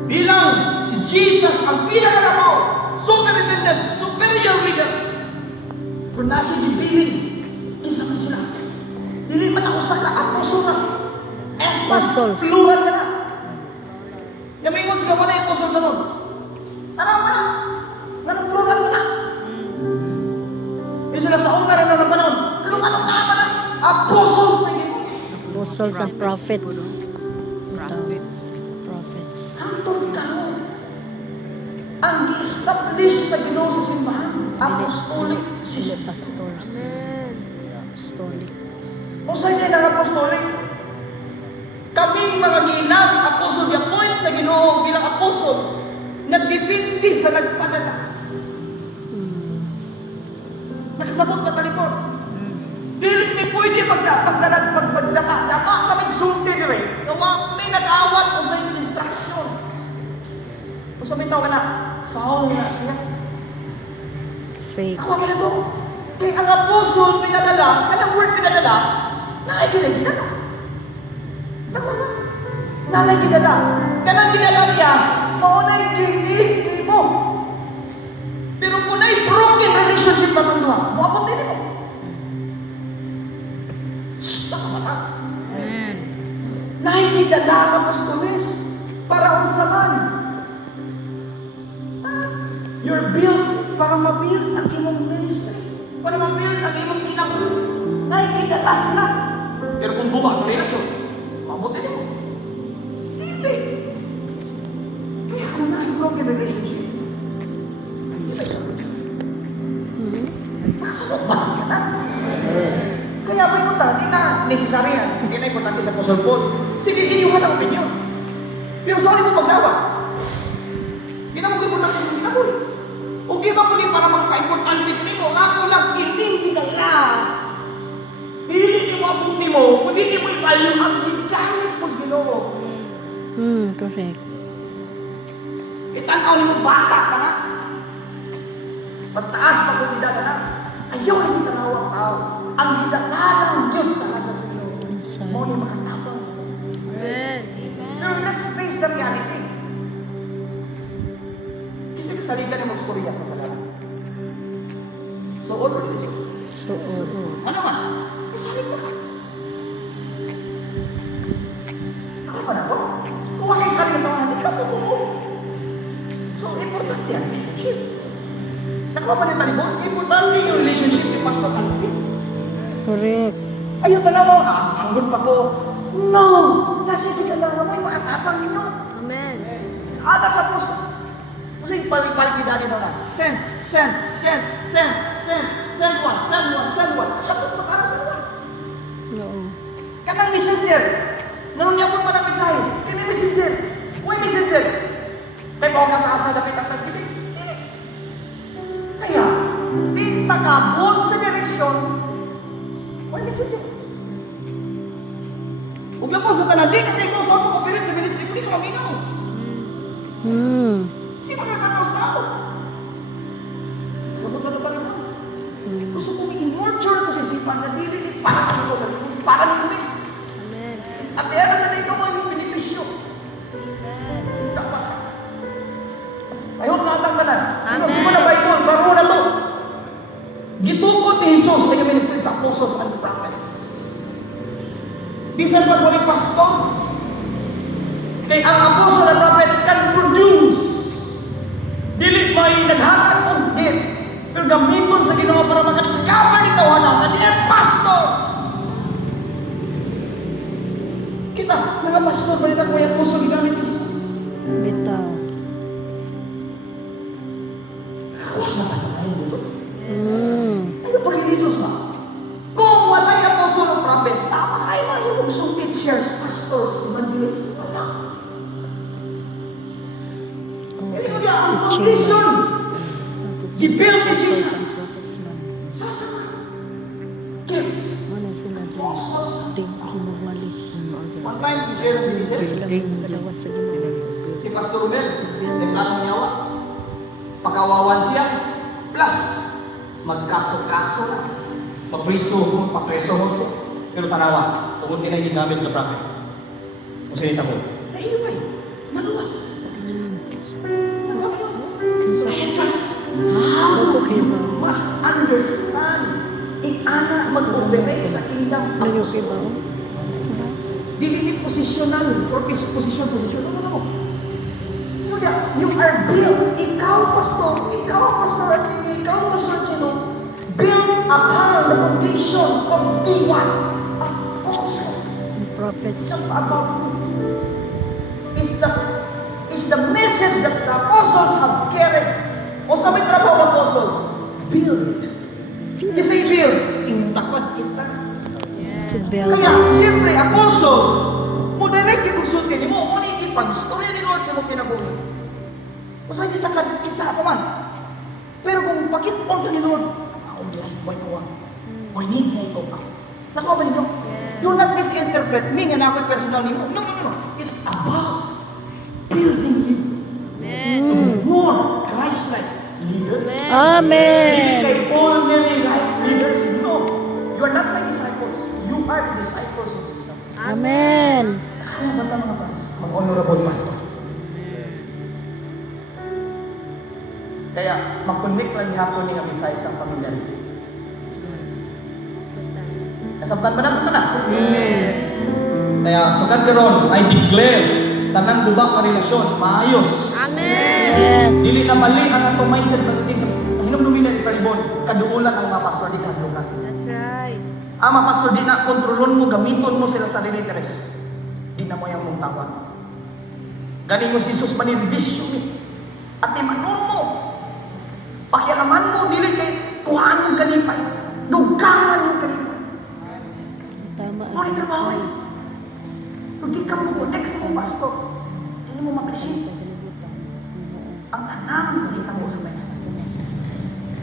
Bilang si Jesus ang pinakalabaw, superintendent, superior leader. Kung nasa gibilin, kisa man sila. Dili man ako sa ka-apostol na. Apostles. Plural ka na. Namingon sila wala yung apostol na nun. Ano ka na? Ganun plural ka na. Yung sila sa una rin na panon. Pero ano ka na? Apostles na yun. Apostles and prophets. Prophets. Hangtod ka no. Ang gi-establish sa Ginoo sa simbahan. Apostolic Sila system. pastors. Apostolic. O sa inyo ng apostolic, kaming mga ginang apostol, i-appoint sa Ginoo bilang apostol, nagdipindi sa nagpadala. Nakasabot na talipon. Dili ni pwede pagdala-jama kami sulti dire. May nag-awat o sa instruction. O sa bitaw ka na, foul na siya. Fake. Ako ka na to. Kaya ang apostol pinadala, kanang word pinadala, nanay ginadala. Nagwala. Nanay ginadala. Kanang ginadala niya, maunay gingin mo. Pero kung ay broken relationship na itong duha, muabot din mo. Baka mata. Amen. Nanay ginadala ang apostoles para unsaman. You're built para mabuild ang imong ministry. Para ma-build ang imong tinang nakikita sila. Pero kung guba ang relasyon, mabuti mo. Hindi. Kaya kung na-broken relationship, hindi ba sagot yun? Nakasagot ba ka na? Kaya may utang, di na necessary yan. Hindi na importante sa Apostle Paul. Sige, inyuhan ang opinion. Pero sa ulit mo pagdawa, hindi na mag-importante sa ginagawa. O di ba ko din para magpa-importante ko mo, ako lang hindi ka lang. Pili mo abot ni mo, kung hindi mo ipayo ang gigamit mo sa Ginoo. Correct. Itanaw ni mo bata pa na. Mas taas pa kung edad na. Ayaw na gitanaw ang tao. Ang gitanaw yun sa lahat sa Ginoo. Inside. Mo ni makatapang. Amen. Pero let's face the reality. Kasi kasalita ni mong storya kasalanan. So, all religion. So, oo. Ano man? Kasalit ka. Kaya ba na to? Kung wala kayo salit na hindi ka bubuo. So, importante ang relationship. Nakapapanita ni mo, importante yung relationship ni Pastor Alvin. Correct. Ayaw ba na mo? Anggun pa ko. No! Kasi bigala mo yung makatapang ninyo. Amen. Ala sa puso. Kasi balik-balik ni Daddy sa mga. Send one. Kasabot mo para sa one. Oo. Kanang messenger. Nung niya po pa ng mensahe. Kaya messenger. Uy, messenger. Kaya pa ako kataas na dapit ang tas. Hindi. Kaya, di nakabot sa direksyon. Uy, messenger. Huwag lang po sa tanan. Di ka kayo po sa ako pilit sa ministry ko. Di ka maminaw. Kasi magkakanaw sa tao. Sabot na na pa rin mo. Gusto ko may in-nurture ko sa isipan na dili ni para sa mga para ni Kumin. Amen. At kaya na ikaw ay yung benepisyo. Dapat. Ayaw natang tanan. Kasi mo na Bible, karoon na to. Gitukod ni Jesus sa ministry sa apostles and prophets. Bisan pa ni pastor. Kay ang apostle and prophet can produce. Dili may naghatag og gift. Pero gamiton sa Ginoo para maka-discover ni tawanan nga diyan pastor. Kita, mga pastor, balita ko yung puso gigamit ni Jesus. Bitaw. Wala ka sa tayo dito. Ano pa religious ba? Kung wala yung apostol ng prophet, tama kayo na yung teachers, pastors, evangelists. Wala. Hindi mo niya ang foundation. Gibuild ni Jesus. Sasama. Kids. Ano sila dyan? Tingin mo mali. One time, i-share na si Jesus. Sila yung kadawat sa Ginoo. Si Pastor Romel, naglatong niyawa. Pakawawan siya. Plus, magkaso-kaso na. Papreso mo siya. Pero tanawa, kung tinay gigamit na prophet. Kung sinita mo, naiiway. Maluwas. Kaya kas, Okay ba? must understand ana mag-operate sa kingdom. Ano okay ba? Dili positional, position. Ano? You are built. Ikaw, pastor, Chino, build upon the foundation of the one apostle. Prophets. About is the message that the apostles have carried. O sabi trabaho ng apostles, build. Kasi build, intakad kita. To build. Kaya, siyempre, apostle, mo direct yung sultin mo, mo ni ipag-storya ni Lord sa mong kinabuhi. Kasi kita pa man. Pero kung pakit-on ka ni Lord, di ay, buhay ko ang. Buhay niya ikaw pa. Nakaw ba ninyo? Do not misinterpret me nga nakot personal niyo. No. It's about building you. Amen. To be more Christ-like leaders. Amen. Hindi kay ordinary like leaders. No. You are not my disciples. You are the disciples of Jesus. Amen. Kaya ba ito mga pas? Mag-honorable pastor. Kaya, mag-connect lang hapon ni Amisay sa pamilya. Nasabtan ba natin na? Amen. Kaya sugad karon I declare tanang gubang nga relasyon maayos. Amen. Yes. Dili na mali ang atong mindset pagdating sa inumdumi na italibon, kaduulan ang mga pastor di kadlukan. That's right. Ang mga pastor di na kontrolon mo, gamiton mo sila sa interest. Di na mo yung mong tawag. Gani mo si Jesus manibisyo ni. At imanon mo. Pakialaman mo, dili kay kuhaan mong kalipay. Dugangan mong kalipay. Tama. Mo ni trabaho eh. Kung di ka mo connect sa mong pastor, hindi mo ma-appreciate. Ang tanang kita mo sa mesa.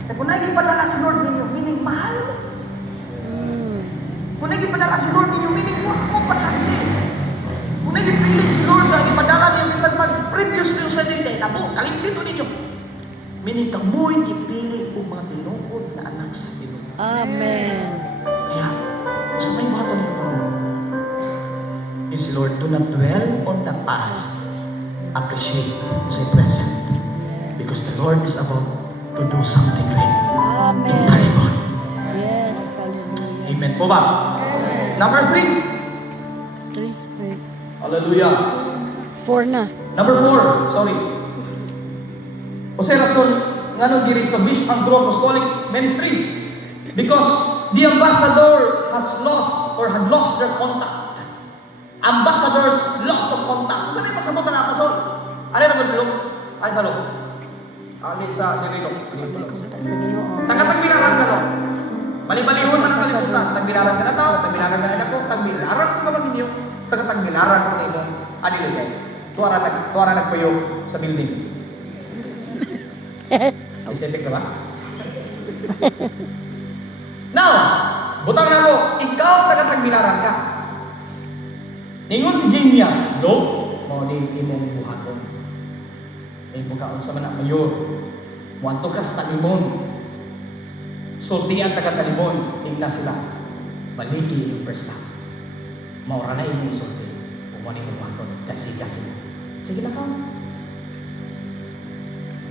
Kaya kung naikipadala si Lord ninyo, meaning mahal mo. Kung naikipadala si Lord ninyo, meaning huwag mo pasakti. Kung nagipili si Lord na ipadala niyo bisan mag-previous niyo sa din, nabo, kalintito ninyo. Meaning kamuhin ipili o mga tinukod na anak sa Pinoy. Amen. Kaya, sa may bato niyo ito, yun si Lord, do not dwell on the past. Appreciate sa present. Because the Lord is about to do something great. Amen. Talibon. Yes. Hallelujah. Amen po ba? Number 3. 3. Wait. Hallelujah. 4 na. Number 4, sorry. O sa rason, nga nung gi-establish ang true apostolic ministry. Because the ambassador has lost or had lost their contact. Ambassadors loss of contact. Saan may pasabot na apostol? Ano na gulong? Ay sa loob. Ali sa dirilog. Kontak sa Ginoo. Tagatagbilaran ka no? Bali-balihon man ang kalibutan. Tagbilaran ka na tao, tagbilaran ka na ako, tagbilaran ko naman ninyo. Tagatagbilaran ko ninyo. Adilagay. Tuwara nagpuyo sa building. Specific ka ba? Now, butang na ako, ikaw tagatagbilaran ka. Ningon si Jemia, no? Mo di mong buhaton. May bukaon sa manak mayor. Muadto ka sa talimon. Sultian taga talimon, tingna sila. Baliki yung first time. Maura na yung isulti. Pumani mo buhaton. Kasi. Sige na ka.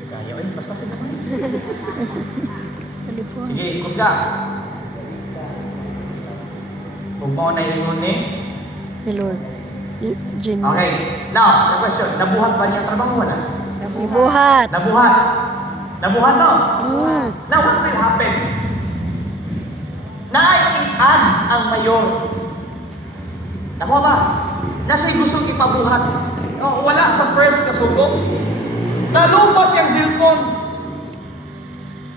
Kaya, ay, paspasin naman. Sige, kusga. Kung mo na ingon ni, Ni Lord. Jin. okay. Now, the question, nabuhat ba niya trabaho? Wala? Buhat. Nabuhat. Nabuhat, no? Now, what will happen? Naiian ang mayor. Nakuha ba? Na siya'y gustong ipabuhat. O, wala sa first kasugo. Nalupat yung cellphone.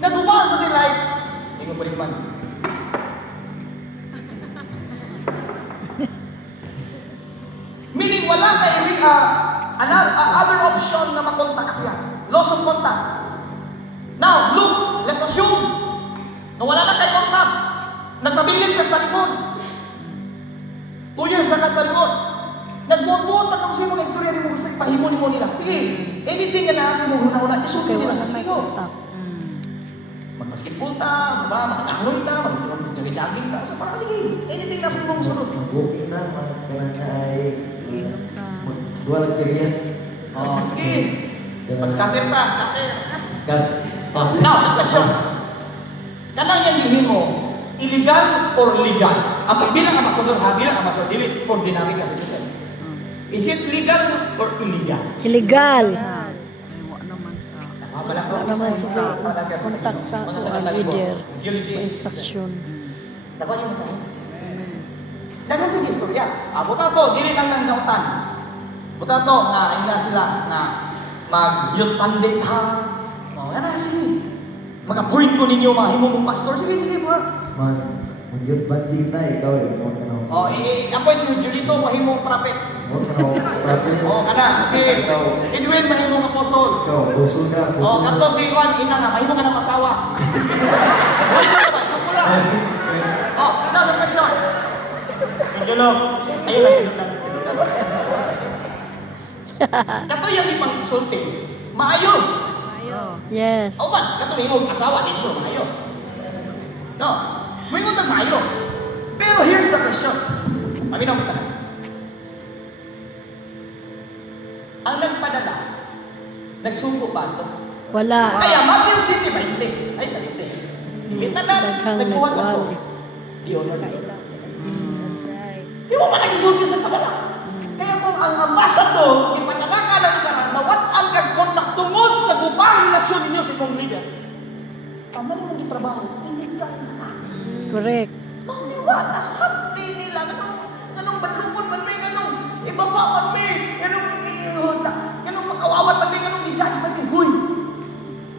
Nagumaan sa delight. Hindi ko balik man. Meaning wala na other option na makontak siya. Loss of contact. Now, look, let's assume na wala na kayo contact. Nagpabilin ka sa likod. 2 years na ka sa likod. Nagbuot-buot na kung sino mga istorya ni mo gusto ipahimo ni mo nila. Sige, anything na nasa mo huna-huna, isuki nila. Sige ko. Mag-basketball ta, sa ba, mag-angloy ta, mag-jogging ta. So parang sige, anything nasa mo sunod. Booking na, magkailangan ay dua lang kiriya. Oh, sige. Mag-scatter pa, scatter. Skat. Now, the question. Kanang yung gihin mo, illegal or legal? Ang bilang amasador ha, bilang amasador, dili for dynamic kasi kasi. Is it legal or illegal? Illegal. Wala Wala naman sa kontak sa leader. Instruction. Dapat yung masahin. Dagan sa istorya. Buta to, dili lang ng nautan. Buta to, nga ina sila na mag-youth pandit ha. Nga na, sige. Mag-appoint ko ninyo, mga himong pastor. Sige, ba? Mag-youth banding na, ikaw eh. I-appoint si Julito, mahimong prophet. Kana, si Edwin, mahimong apostol. Ikaw, puso ka. Kanto si Juan, ina nga, mahimong ka ng asawa. Sampo lang. Now the question. Ayun lang, kato yung ipang-sulti, maayo. Yes. O ba, kato mahimong asawa, di siguro maayo. No, mahimong tag maayo. Pero here's the question. Paminaw kita na. Ang nagpadala, nagsuko ba ito? Wala. Kaya Matthew City 20. Ay, 20. Kita na, nagbuhat ako. Di honor ka. That's right. Di mo pa nag-isulti sa padala. Kaya kung ang ambassador, ipanalaka ng karang, nawat ang kag-contact tungod sa gubang relasyon ninyo sa mong leader. Tama mo gitrabaho, illegal na ka. Correct. Maniwala sa nila, anong balungon man may anong ibabawan may, anong makawawan man may, anong i-judge man may, huy,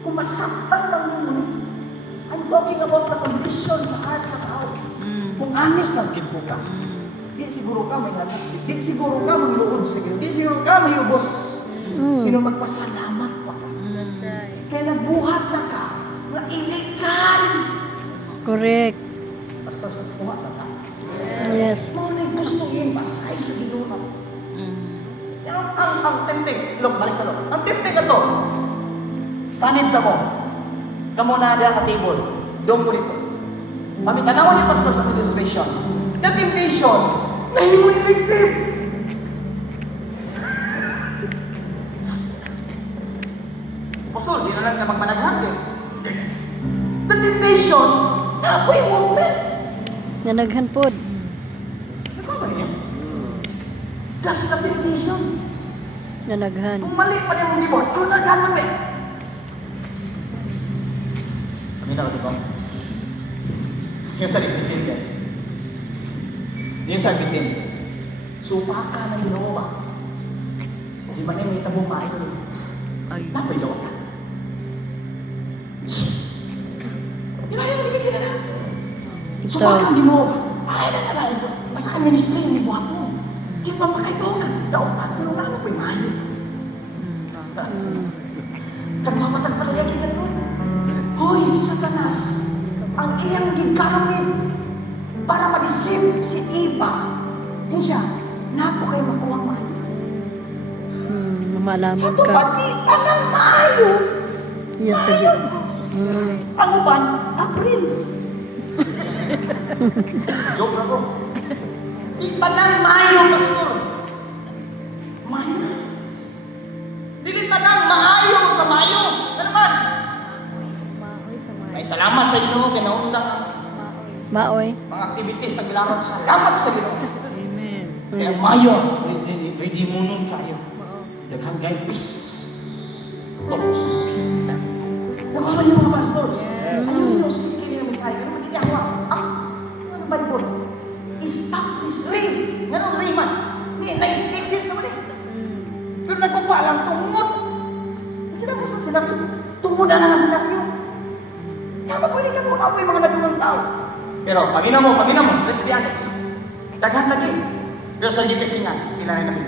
kung masaktan lang mo, I'm talking about the condition sa heart sa tao. Kung honest lang gid ka, di siguro ka may hanap, di siguro ka magluod sa Ginoo, di siguro ka may ubos. Magpasalamat pa ka. That's right. Kaya nagbuhat na ka, na illegal. Correct. Basta sa buhat na ka. Yes. Mo na gusto i-emphasize sa Ginoo. Yan ang tempting. Look, balik sa loob. Ang tempting ito. Sanib sa mo. Kamo na ada ka table. Doon ko dito. Pamitanawan niyo pastor sa illustration. The temptation na himo effective. Pastor, di na lang ka magpanaghan eh. The temptation na ako'y movement. Nanaghan pod. Nagkama niyo? That's the temptation. Nanaghan. Kung mali pa niya mong libot, ano nagkaman ba? Kami na, di ba? Yung sa lipitin yan. Yung sa lipitin. Supa ka na Ginoo. Di ba na may tabong maayo? Ay. Napay daw ka. Di ba na yung lipitin na? Supa ka Ginoo. Ay, na. Basta ka ministry yung buhat mo. Di ba makaibaw ka? Daotan mo nung ano po yung maayo. Nagmamatag pala yung gano'n. Hoy, si Satanas, ang iyang gigamit para ma-deceive si Eva. Yan siya, napo kayo makuha man. Sa Malaman ito, ka. patitan ng maayo. Yes, sige. Ang uban, April. Joke lang ko. Kita ng maayo, pastor. Maayo. Dili tanang maayo sa maayo. Ano man? Maoy sa mga. Ay, salamat sa Ginoo kay naundang ang Maoy. mga activities na kailangan. Salamat sa Ginoo. Amen. Kaya maayo, ready mo nun kayo. Mao. Daghang kay peace. Talks. Nakaman yung mga pastors. Ayaw mo, sige niya mensahe. Pero hindi ako. Ang Bible. Establish. Ray. Ganun, Ray man. Na-exist naman eh. Pero nagpapa lang, tungod. Sila mo sa sinapyo. Tungod na nga sinapyo. Kaya pwede ka po ako yung mga nadugang tao. Pero pagina mo, let's be honest. Daghan lagi. Pero sa gikisingan, kailangan namin.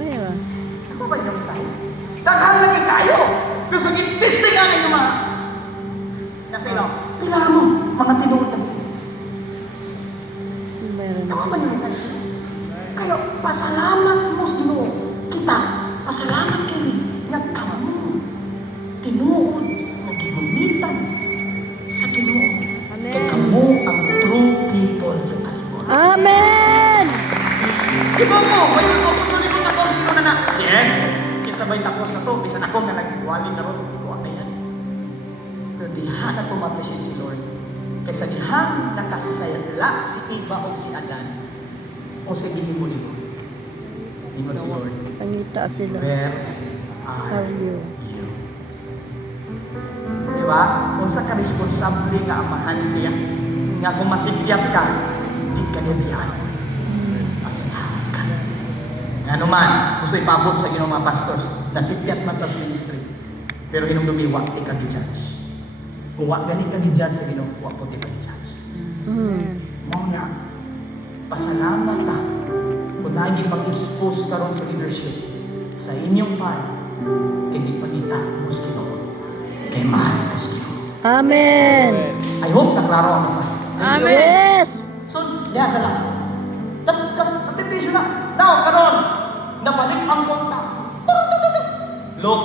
Mayroon. Ako ba yung mensahe? Daghan lagi kayo. Pero sa gikisingan ninyo mga. Kasi no, kailangan mo, mga tinuod na. Mayroon. Ako ba yung mensahe? Kaya pasalamat mo sa Ginoo. Kita, pasalamat kami nga kamo tinuod na gigumitan sa Ginoo. Amen. Kaya kamo ang true people sa kalibutan. Amen! Di ba mo? Bayo ko kung saan ikot ako sa ino na na. Yes! Kisabay tapos na to. Bisan ako nga nagwali karon. Kuha na yan. Pero dihan na tumapasyon si Lord. Kaysa dihan nakasayala si Eva o si Adan. O sa mo nito. Ingon si Lord. Pangita sila. Where Are are you? you? Di ba? Kung sa ka-responsable nga amahan siya, nga kung masikyat ka, di ka nibiyan. Panginahan ka. Ano man, gusto ipabot sa Ginoo mga pastors, nasikyat man ta sa ministry. Pero inong dumiwa, di ka di-judge. Kung wag gani ka di-judge sa Ginoo, wag po di ka di-judge. Mo nga, pasalamat ka kung naging mag-expose karon sa leadership sa inyong part kay di pangita mo sa Ginoo kay mahal mo sa Ginoo. Amen! I hope naklaro ang mensahe. Yes! So, diha sa lang. Tatipis na. Now, karon, nabalik ang konta. Look,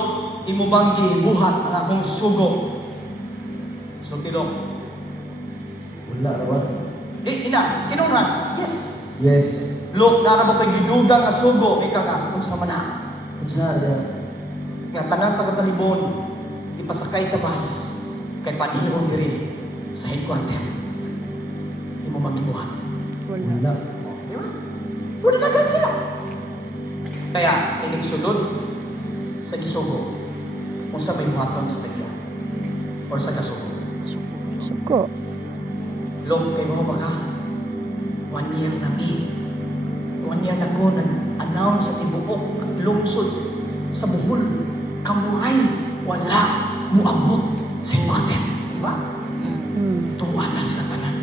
imo bang gibuhat ang akong sugo? So, tilok. Wala, rawat. Di, ina, kinungan. Yes. Yes. Look, nara mo kay gidugang nga sugo, ika nga, kung sa mana. Unsa siya? Nga tanan taga-talibon, ipasakay sa bus, kay panihon diri sa headquarter. Imo magibuhat. Wala. Wala. Di ba? Pwede na sila. Kaya, inigsulod sa gisugo. kung sa may buhaton sa kanya or sa kasuko. Suko. Long kay mo baka 1 year na mi. 1 year na ko nag-announce sa tibuok at lungsod sa Bohol. Kamuray wala muabot sa important. Diba? Tuwa na sila tanan.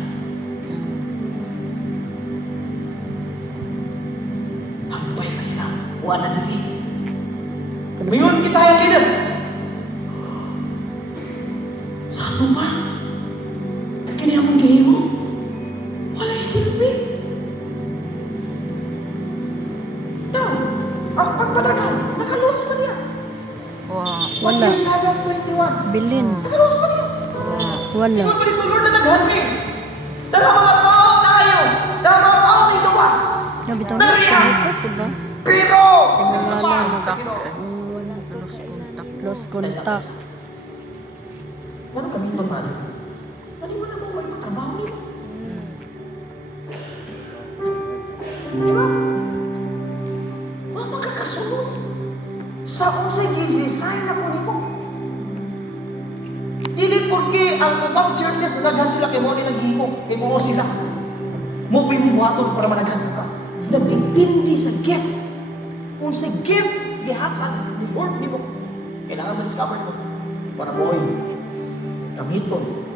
Hambay ka sila. Wala na diri. Ngayon kita yung leader. Sa ato ba? Kini among gihimo. Wala silbi. Now, ang pagpadagan, nakaluwas pa niya. Wow. Wala. Matthew 7:21. Bilin. Nakaluwas pa niya. Wala. Ingon pa dito, Lord, na naghanmi. Dahil mga tao tayo. Dahil mga tao may gawas. Nabitaw na siya bukas, diba? Pero, sa Wala naman, na. sa Ginoo. Lost contact. Ano kami ito, man? Ano mo na mo magtrabaho niyo? Di ba? Mga magkakasunod. Sa unsay gidesign ako nimo. Dili porque ang ibang churches naghan sila kay mo nila gihimo, kay mo sila. Mo pinuwaton para managhan ka. Nagdepende sa gift. Kung sa gift gihatag ni Lord nimo, kailangan mo discover mo para mo gamiton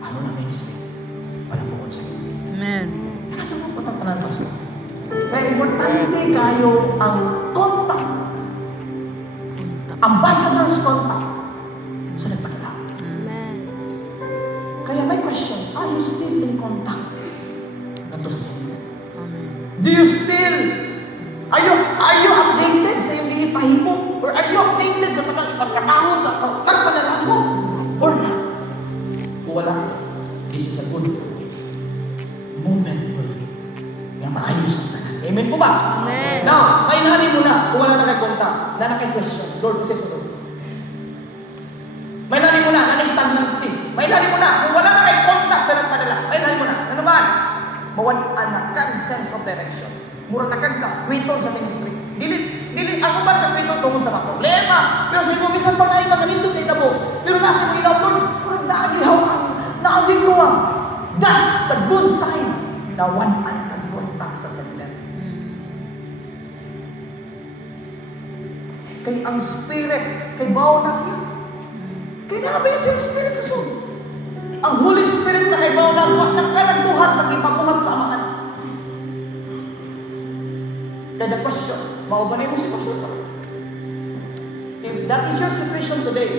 ano na ministry para mo sa gift. Amen. Nakasabot po ang tanan pastor. Kaya importante kayo ang contact. Ambassador's contact sa nagpadala. Amen. Kaya my question, are you still in contact? Ganito sa sarili. Amen. Do you still, are you updated sa iyong gihipahimo? Or are you updated sa mga ipatrabaho sa nagpadala mo? Or not? Kung wala, this is a good moment for you na maayos ang tanan. Amen po ba? Amen. Now, mainahanin mo na kung wala na nag-contact, na naka-question. Lord, says Lord. Mainahanin mo na, na nag-stand si. Mainahanin mo na, kung wala na nag-contact sa nagpadala. Mainahanin mo na. Ano ba? Mawalaan na kang sense of direction. Mura na kang kakwiton sa ministry. Dili, ako ba kakwiton tungkol sa mga problema? Pero sa ito, bisan pa na yung mga nindot na itabo. Pero nasa mga ilaw, Lord, parang naagihaw ang, naagihaw ang. That's the good sign na one man can contact sa center. Kay ang spirit, kay bawo na siya. Kay nakabaya siya yung spirit sa soul. Ang Holy Spirit na kay bawo na nagbuhat sa ipabuhat sa amahan. Kaya the question, maubanay mo si Pastor ka? If that is your situation today,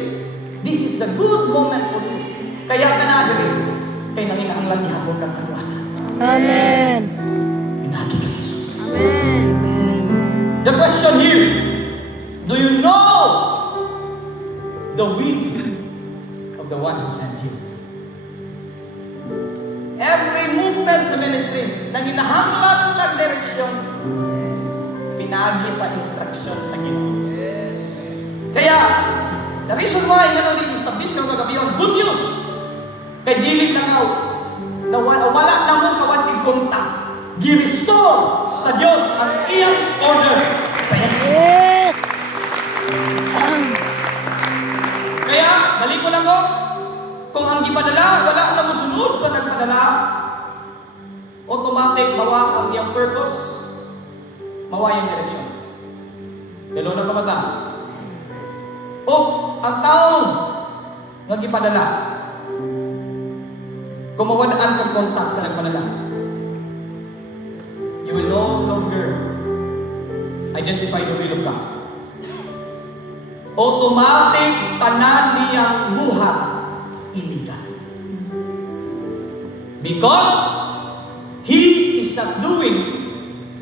this is the good moment for you. Kaya ka na gawin, kay nanginahanglan ihapon kang kaluwasan. Amen. Pinagi kay Jesus. Amen. The question here, do you know the will of the one who sent you? Every movement sa ministry, nang hinahanglan ng direksyon, pinagi sa instruction sa Ginoo. Kaya, the reason why nga rin establish kang kagabi yung good news, kay dilit na kao, na wala na mong kawanting kontak, gi-restore sa Diyos ang iyang order sa iyo. Yes! Kaya, balik ko na ko, kung ang gipadala, wala na musunod sa nagpadala, automatic mawa ang iyang purpose, mawa yung direksyon. Dalo na kamata. O, ang taong nga gipadala, kung mawadaan kang contact sa nagpadala, you will no longer identify the will of God. Automatic tanan niyang buhat iligal. Because he is not doing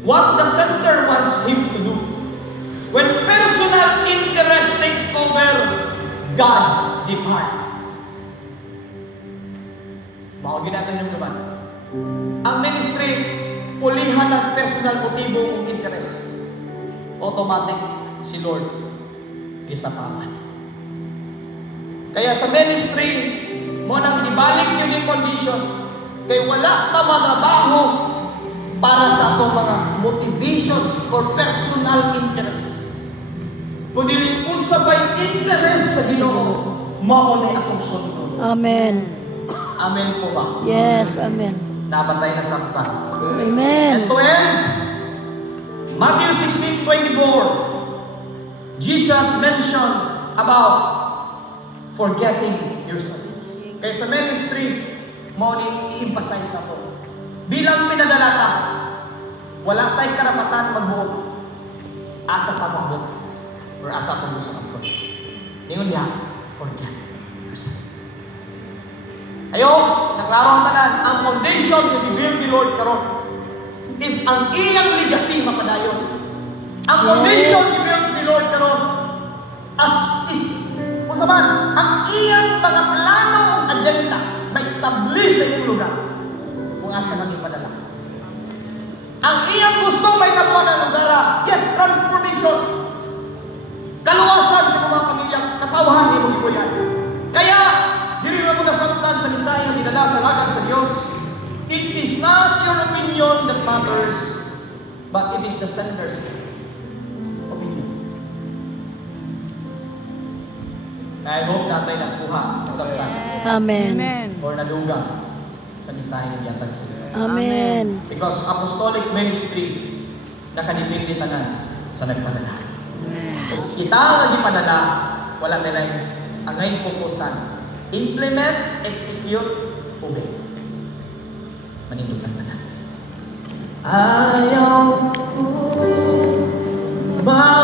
what the center wants him to do. When personal interest takes over, God departs. Baka ginagawa nyo naman. Ang ministry, pulihan ng personal motibo o interest. Automatic si Lord gisapaman. Kaya sa ministry, mo nang ibalik nyo yung condition, kay wala na matrabaho para sa atong mga motivations or personal interest. kundi unsa bay interest sa Ginoo, mao ni atong sundon. Amen. Amen po ba? Yes, amen. Nabatay na sakta. Amen. And to end, Matthew 16:24, Jesus mentioned about forgetting yourself. Kaya sa ministry, mo ni i-emphasize na po. Bilang pinadalata, wala tayong karapatan magbuot. Asa pa magbuot. Or asa pa gusto magbuot. Ngayon diya, forget yourself. Ayo, naklaro ang tanan, ang foundation na i-build ni Lord karon is ang iyang legacy mapadayon. Ang foundation Yes. i-build ni Lord karon as is kung saman, ang iyang mga plano o agenda ma-establish sa iyong lugar kung asa nang ipadala. Ang iyang gusto may nabuhan ng lugar, yes, transformation. Kaluwasan sa mga pamilya, katawhan ni mo yan. Kaya, diri na mo nasabtan sa mensahe ang dinala sa lagan sa Diyos. It is not your opinion that matters, but it is the sender's opinion. I hope natin nakuha, nasabtan, Amen. or nadugang sa mensahe ng yatag sa Diyos. Amen. Because apostolic ministry nakadepende tanan sa nagpadala. Kita nga gipadala, wala tayo ang ngayon pupusan. Implement, execute, obey. Manindugan na natin. Ayaw ko